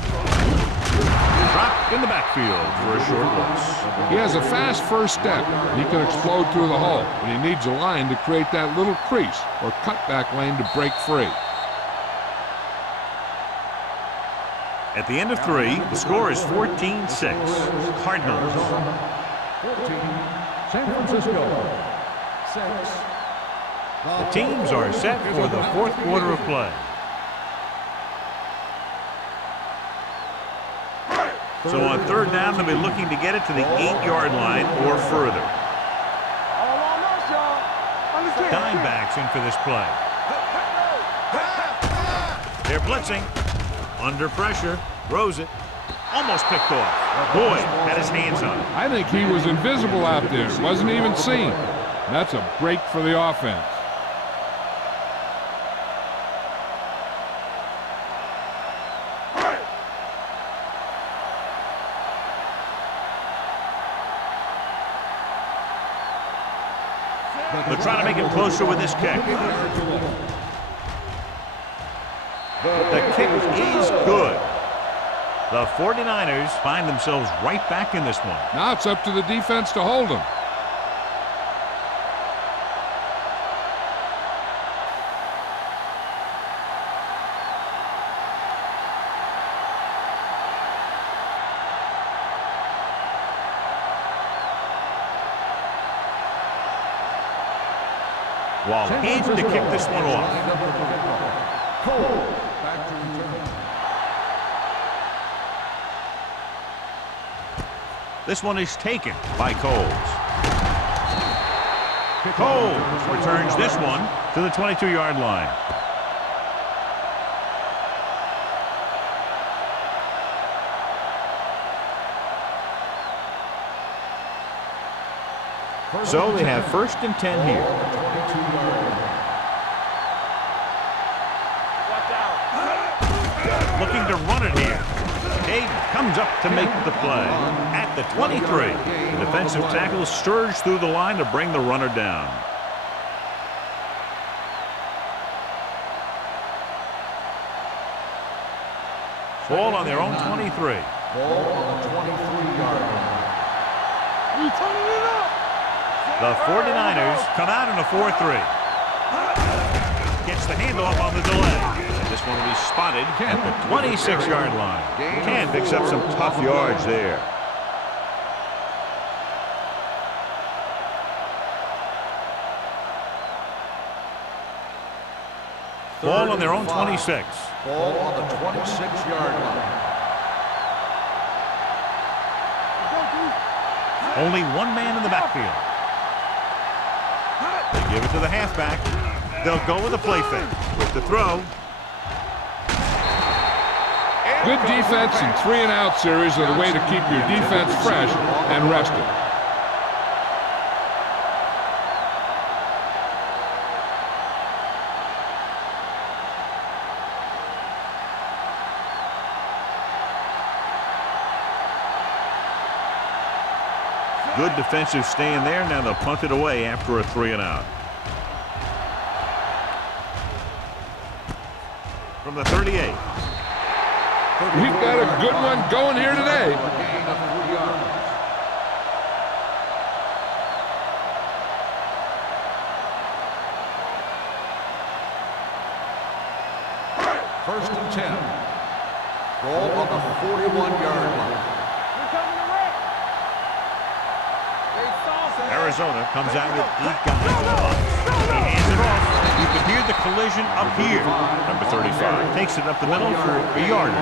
Dropped in the backfield for a short loss. He has a fast first step, and he can explode through the hole, but he needs a line to create that little crease or cutback lane to break free. At the end of 3, the score is 14-6. Cardinals. 14, San Francisco. 6. The teams are set for the 4th quarter of play. So on third down, they'll be looking to get it to the 8-yard line or further. All on us, y'all. Understand. Dimebacks in for this play. They're blitzing. Under pressure. Throws it. Almost picked off. Boyd had his hands on it. I think he was invisible out there. Wasn't even seen. That's a break for the offense. They're trying to make it closer with this kick. The kick is good. The 49ers find themselves right back in this one. Now it's up to the defense to hold him. while in to kick this one off. Lined up for the kickoff. Cole back to return. This one is taken by Coles. Coles returns this one to the 22-yard line. So they have 1st and 10 here. Looking to run it here. Caden comes up to make the play at the 23. The defensive tackle surged through the line to bring the runner down. Ball on their own 23. Ball on the 23-yard line. The 49ers come out in a 4-3. Gets the handoff on the delay. And this one will be spotted at the 26-yard line. Ken picks up some tough yards there. Ball on their own 26. Ball on the 26-yard line. Only one man in the backfield. They give it to the halfback. They'll go with a play fake. With the throw. Good defense and 3-and-out series are the way to keep your defense fresh and rested. Good defensive stand there. Now they'll punt it away after a 3-and-out. From the 38. We've got a good one going here today. A gain of 3 yards. First and 10. Ball on the 41-yard line. Arizona comes out with 8 guys in the box. He hands it off. You can hear the collision up here. Number 35 takes it up the middle for a yard or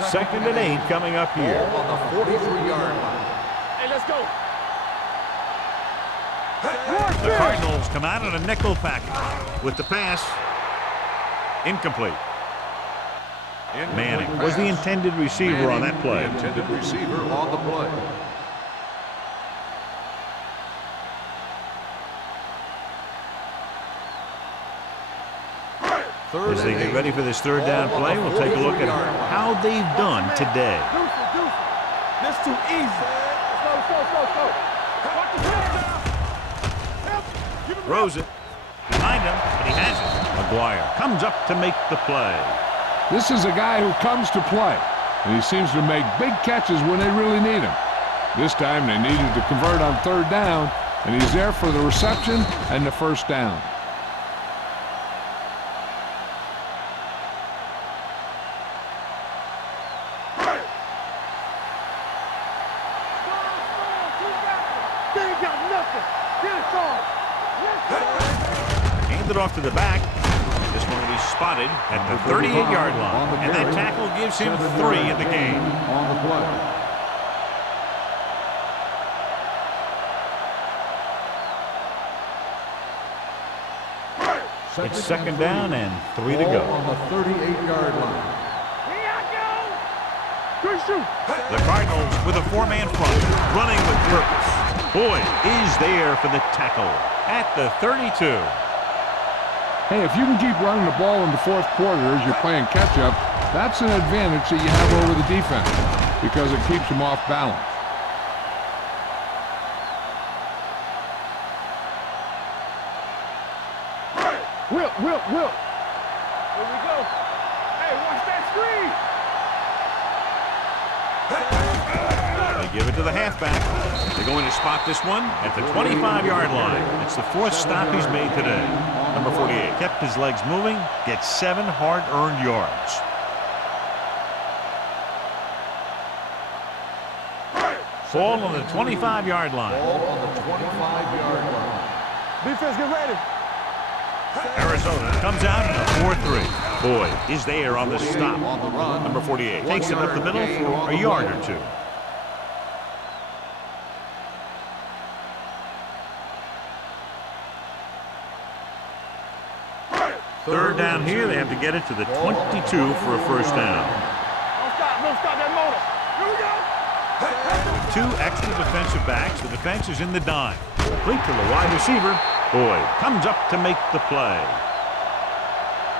2. Second and 8 coming up here. Ball on the 43-yard line. Hey, let's go. The Cardinals come out in a nickel package with the pass. Incomplete. Manning was the intended receiver on that play. The intended receiver on the play. As they get ready for this third down play, we'll take a look at how they've done today. That's too easy. Throws it. Behind him, but he has it. McGuire comes up to make the play. This is a guy who comes to play, and he seems to make big catches when they really need him. This time they needed to convert on third down, and he's there for the reception and the first down. They ain't got nothing. Get it on. Hand it off to the back. This one will be spotted at the 38-yard line. And that tackle gives him 3 in the game. On the play. It's second down and 3 to go. On the 38-yard line. Here I go. Good shoot. The Cardinals with a 4-man front, running with purpose. Boyd is there for the tackle at the 32. Hey, if you can keep running the ball in the fourth quarter as you're playing catch-up, that's an advantage that you have over the defense because it keeps them off balance. Whip. Here we go. Hey, watch that screen. They give it to the halfback. They're going to spot this one at the 25-yard line. It's the 4th stop he's made today. Number 48 kept his legs moving, gets 7 hard-earned yards. Ball on the 25-yard line. Ball on the 25-yard line. Defense, get ready. Arizona comes out in a 4-3. Boyd is there on the stop. On the run. Number 48 takes it up the middle for a yard or two. Third down here, they have to get it to the 22 for a first down. Don't stop that motor. Here we go. 2 extra defensive backs. The defense is in the dime. Complete to the wide receiver. Boyd comes up to make the play.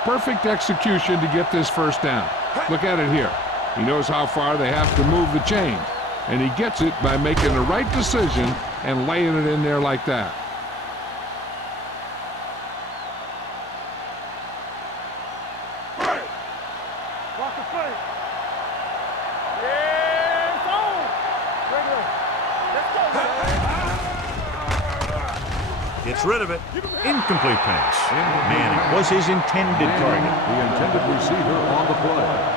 Perfect execution to get this first down. Look at it here. He knows how far they have to move the chain, and he gets it by making the right decision and laying it in there like that. Watch the play. Yeah, it's on. Let's go. Gets rid of it. Incomplete pass. Manning was his intended target. The intended receiver on the play.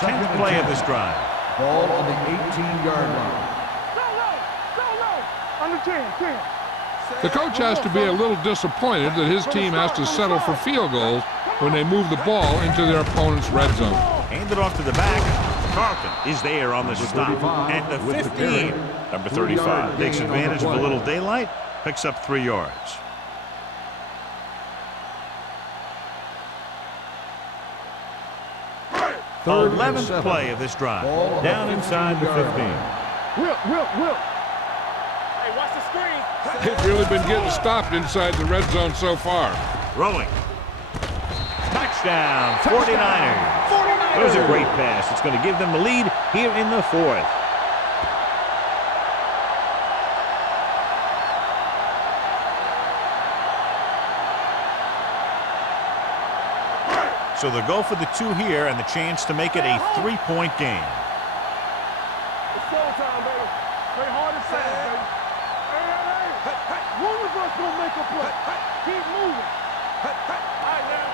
Tenth play of this drive. Ball on the 18-yard line. Go low. Under 10. The coach has to be a little disappointed that his team has to settle for field goals when they move the ball into their opponent's red zone. Hand it off to the back. Carlton is there on the stop at the 15. Number 35 takes advantage of a little daylight, picks up 3 yards. Third and 11th 7. play of this drive. Ball on Down the inside the 15. 15-yard line. Whip. Hey, watch the screen. They've really been getting stopped inside the red zone so far. Rolling. Touchdown, 49ers. It was a great pass. It's going to give them the lead here in the 4th. So they'll go for the 2 here and the chance to make it a 3-point game. It's slow time, baby. Play hard and fast, baby. Hey. One of us gonna make a play. Keep moving. All right, now.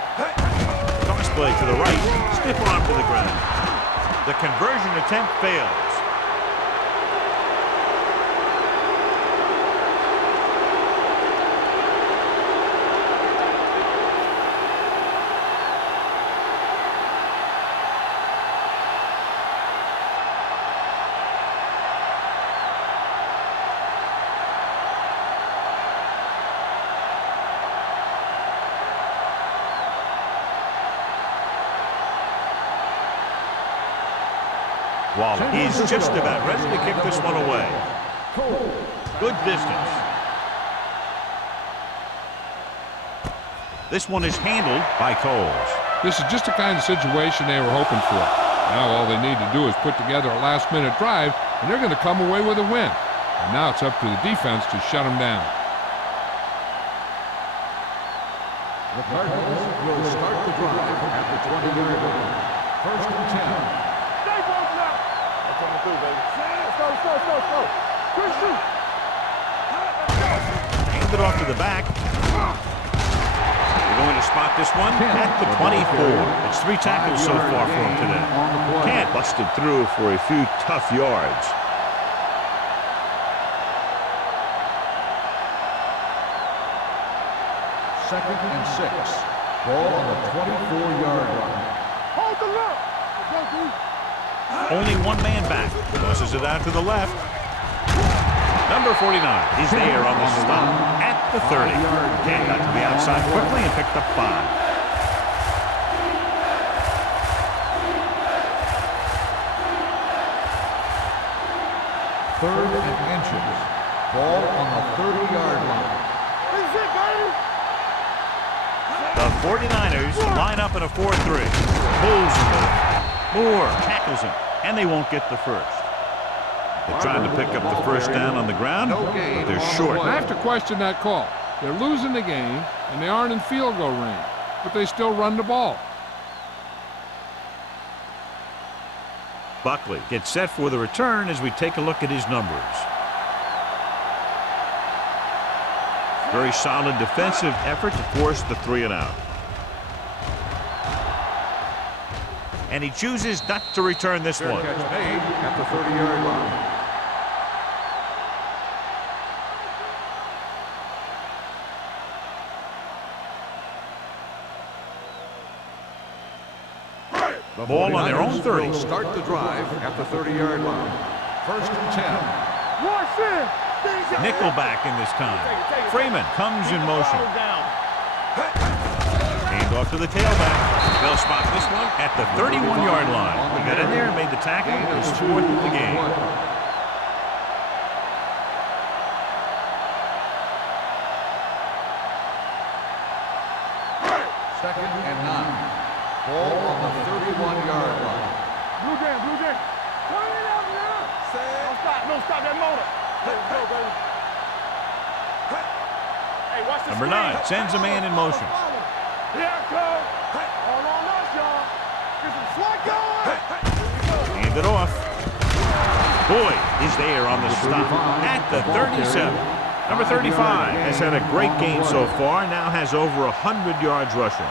Toss play to the right. Stiff arm to the ground. The conversion attempt fails. Waller is just about ready to kick this one away. Good distance. This one is handled by Coles. This is just the kind of situation they were hoping for. Now all they need to do is put together a last-minute drive, and they're going to come away with a win. And now it's up to the defense to shut them down. The Cardinals will start the drive at the 20-yard line. First and 10. Stay both now. I'm coming through, baby. Let's go. Quick shoot. Hand it off to the back. They're going to spot this one at the 24. It's 3 tackles so far for him today. Kent busted through for a few tough yards. Second and 6. Ball on the 24-yard line. Hold the look. Go, D. Only one man back. Tosses it out to the left. Number 49 is there on the stop at the 30. Kent got to the outside quickly and picked up 5. Third and inches. Ball on the 30-yard line. This is it, baby. The 49ers line up in a 4-3. Pulls him. Moore tackles him, and they won't get the first. They're trying to pick up the first down on the ground, but they're short. I have to question that call. They're losing the game, and they aren't in field goal range, but they still run the ball. Buckley gets set for the return as we take a look at his numbers. Very solid defensive effort to force the 3 and out. And he chooses not to return this Fair one. catch made at the 30-yard line. The Ball on their own 30. will start the drive at the 30-yard line. First and 10. Watch it. Nickelback in this time. Freeman comes in motion. Hand off to the tailback. They'll spot this one at the 31-yard line. He got in there and made the tackle. His fourth of the game. Second and 9. Ball on the 31-yard line. Blue Jay. Turn it up now. Don't stop that motor. Let's go, baby. Hey, watch the Number 9 sends a man in motion. Here I come. All on us, y'all. Get some slack going. Hand it off. Boyd is there on the stop at the 37. Number 35 has had a great game so far, now has over 100 yards rushing.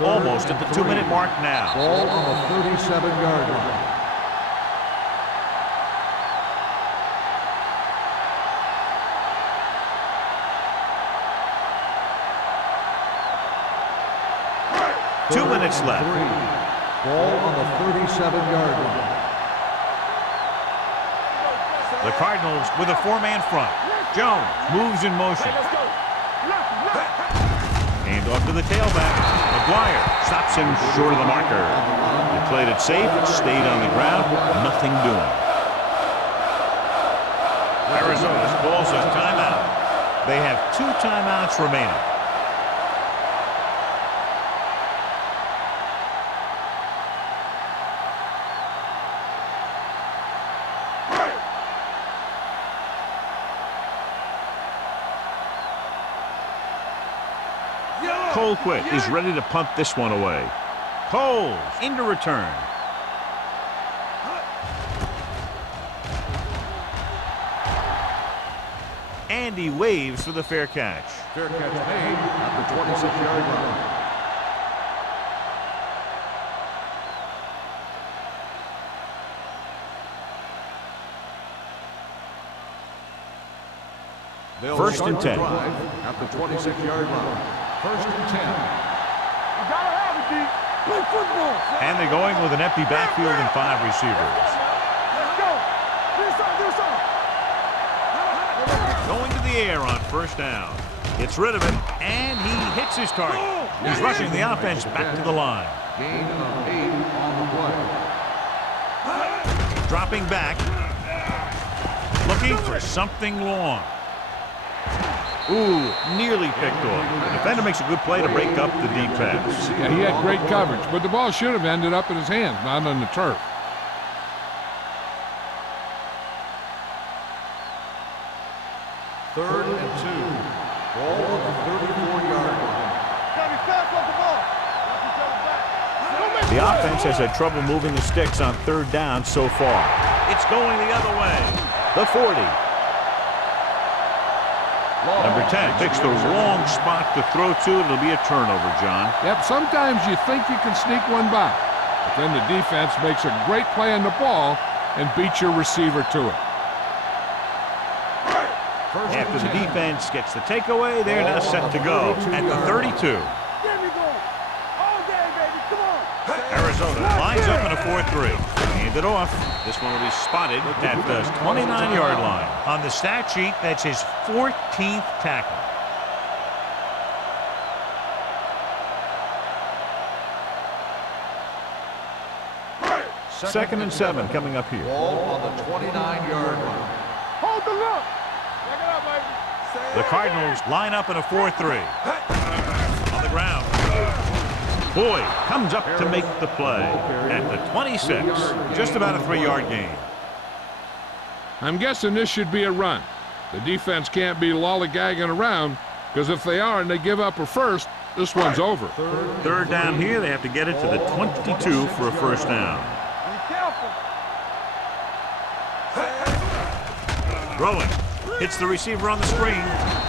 Almost at the 2-minute mark now. Ball on the 37-yard line. Two minutes left. Ball on the 37-yard line. The Cardinals with a 4-man front. Jones moves in motion. Hand off to the tailback. McGuire stops him short of the marker. They played it safe, stayed on the ground, nothing doing. Arizona calls a timeout. They have 2 timeouts remaining. Colquitt is ready to punt this one away. Coles into return. And he waves for the fair catch. Fair catch made at the 26-yard line. First and 10. At the 26-yard line. First and 10. You gotta have it, D. Play football. And they're going with an empty backfield and 5 receivers. Let's go. Do something. Going to the air on first down. Gets rid of it, and he hits his target. He's rushing the offense back to the line. Gain of 8 on the play. Dropping back. Looking for something long. Ooh, nearly picked off. The defender makes a good play to break up the deep pass. Yeah, he had great coverage, but the ball should have ended up in his hands, not on the turf. Third and 2. Ball on the 34-yard line. Gotta be fast off the ball. The offense has had trouble moving the sticks on third down so far. It's going the other way. The 40. Number 10 picks the wrong spot to throw to. It'll be a turnover, John. Yep, sometimes you think you can sneak one by, but then the defense makes a great play on the ball and beats your receiver to it. After the defense gets the takeaway, they're now set to go at the 32. Get me going. All day, baby. Come on. Arizona lines up in a 4-3. Hand it off. This one will be spotted at the 29-yard line. On the stat sheet, that's his 14th tackle. Second and 7 coming up here. Ball on the 29-yard line. Hold the look. Check it out, baby. The Cardinals line up in a 4-3. On the ground. Boyd comes up to make the play at the 26. Just about a 3-yard gain. I'm guessing this should be a run. The defense can't be lollygagging around, because if they are and they give up a first, this one's over. Third down here, they have to get it to the 22 for a first down. Be careful. Throwing. Hits the receiver on the screen.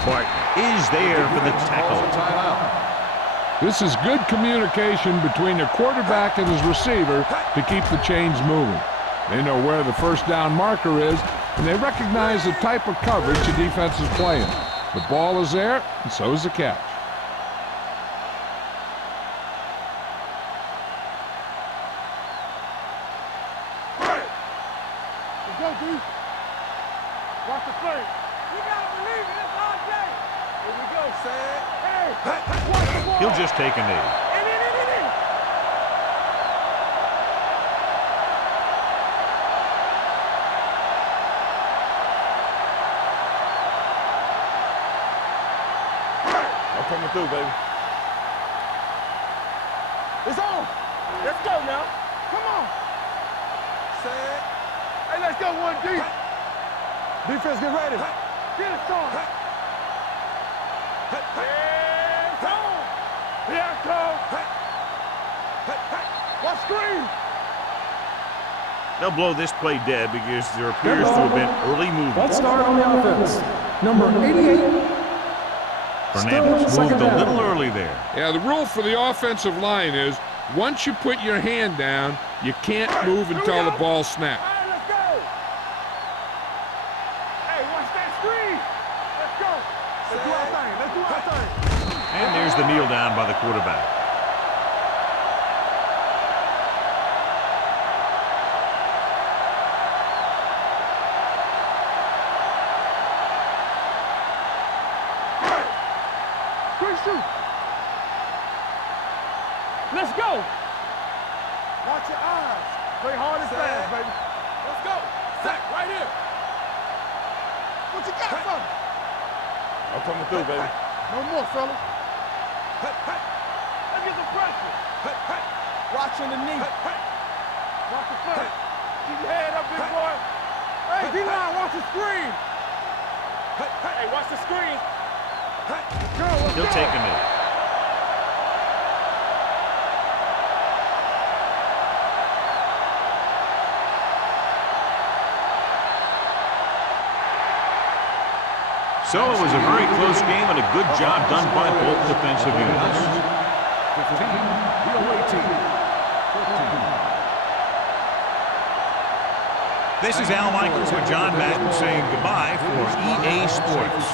but is there for the tackle. Timeout. This is good communication between the quarterback and his receiver to keep the chains moving. They know where the first down marker is, and they recognize the type of coverage the defense is playing. The ball is there, and so is the catch. Let's go, D. Watch the play. You gotta believe it. It's all day. Here we go, Sam. Hey, watch the ball. He'll just take a knee. In. I'm coming through, baby. It's on. Let's go now. Come on. Set. Hey, let's go, 1D. Defense, get ready. Get it started. Hands on. Here it comes. Watch screen. They'll blow this play dead because there appears to have been early movement. Let's start on the offense. Number 88. Fernandez Still moved second a down. little early there. Yeah, the rule for the offensive line is once you put your hand down, you can't move until the ball snaps. All right, let's go. Hey, watch that screen. Let's go. Let's do our thing. Let's do our thing. And there's the kneel down by the quarterback. Quick shoot. Let's go. Watch your eyes. Play hard and fast, baby. Let's go. Sack right here. What you got for me? I'm coming through, baby. No more, fellas. Let's get some pressure. Watching the knee. Watch the foot. Keep your head up, big boy. Hey, D-line, watch the screen. Hey, watch the screen. Girl, let's He'll go. take a knee. So it was a very close game and a good job done by both defensive units. 15, the away team. 15. This is Al Michaels with John Madden saying goodbye for EA Sports.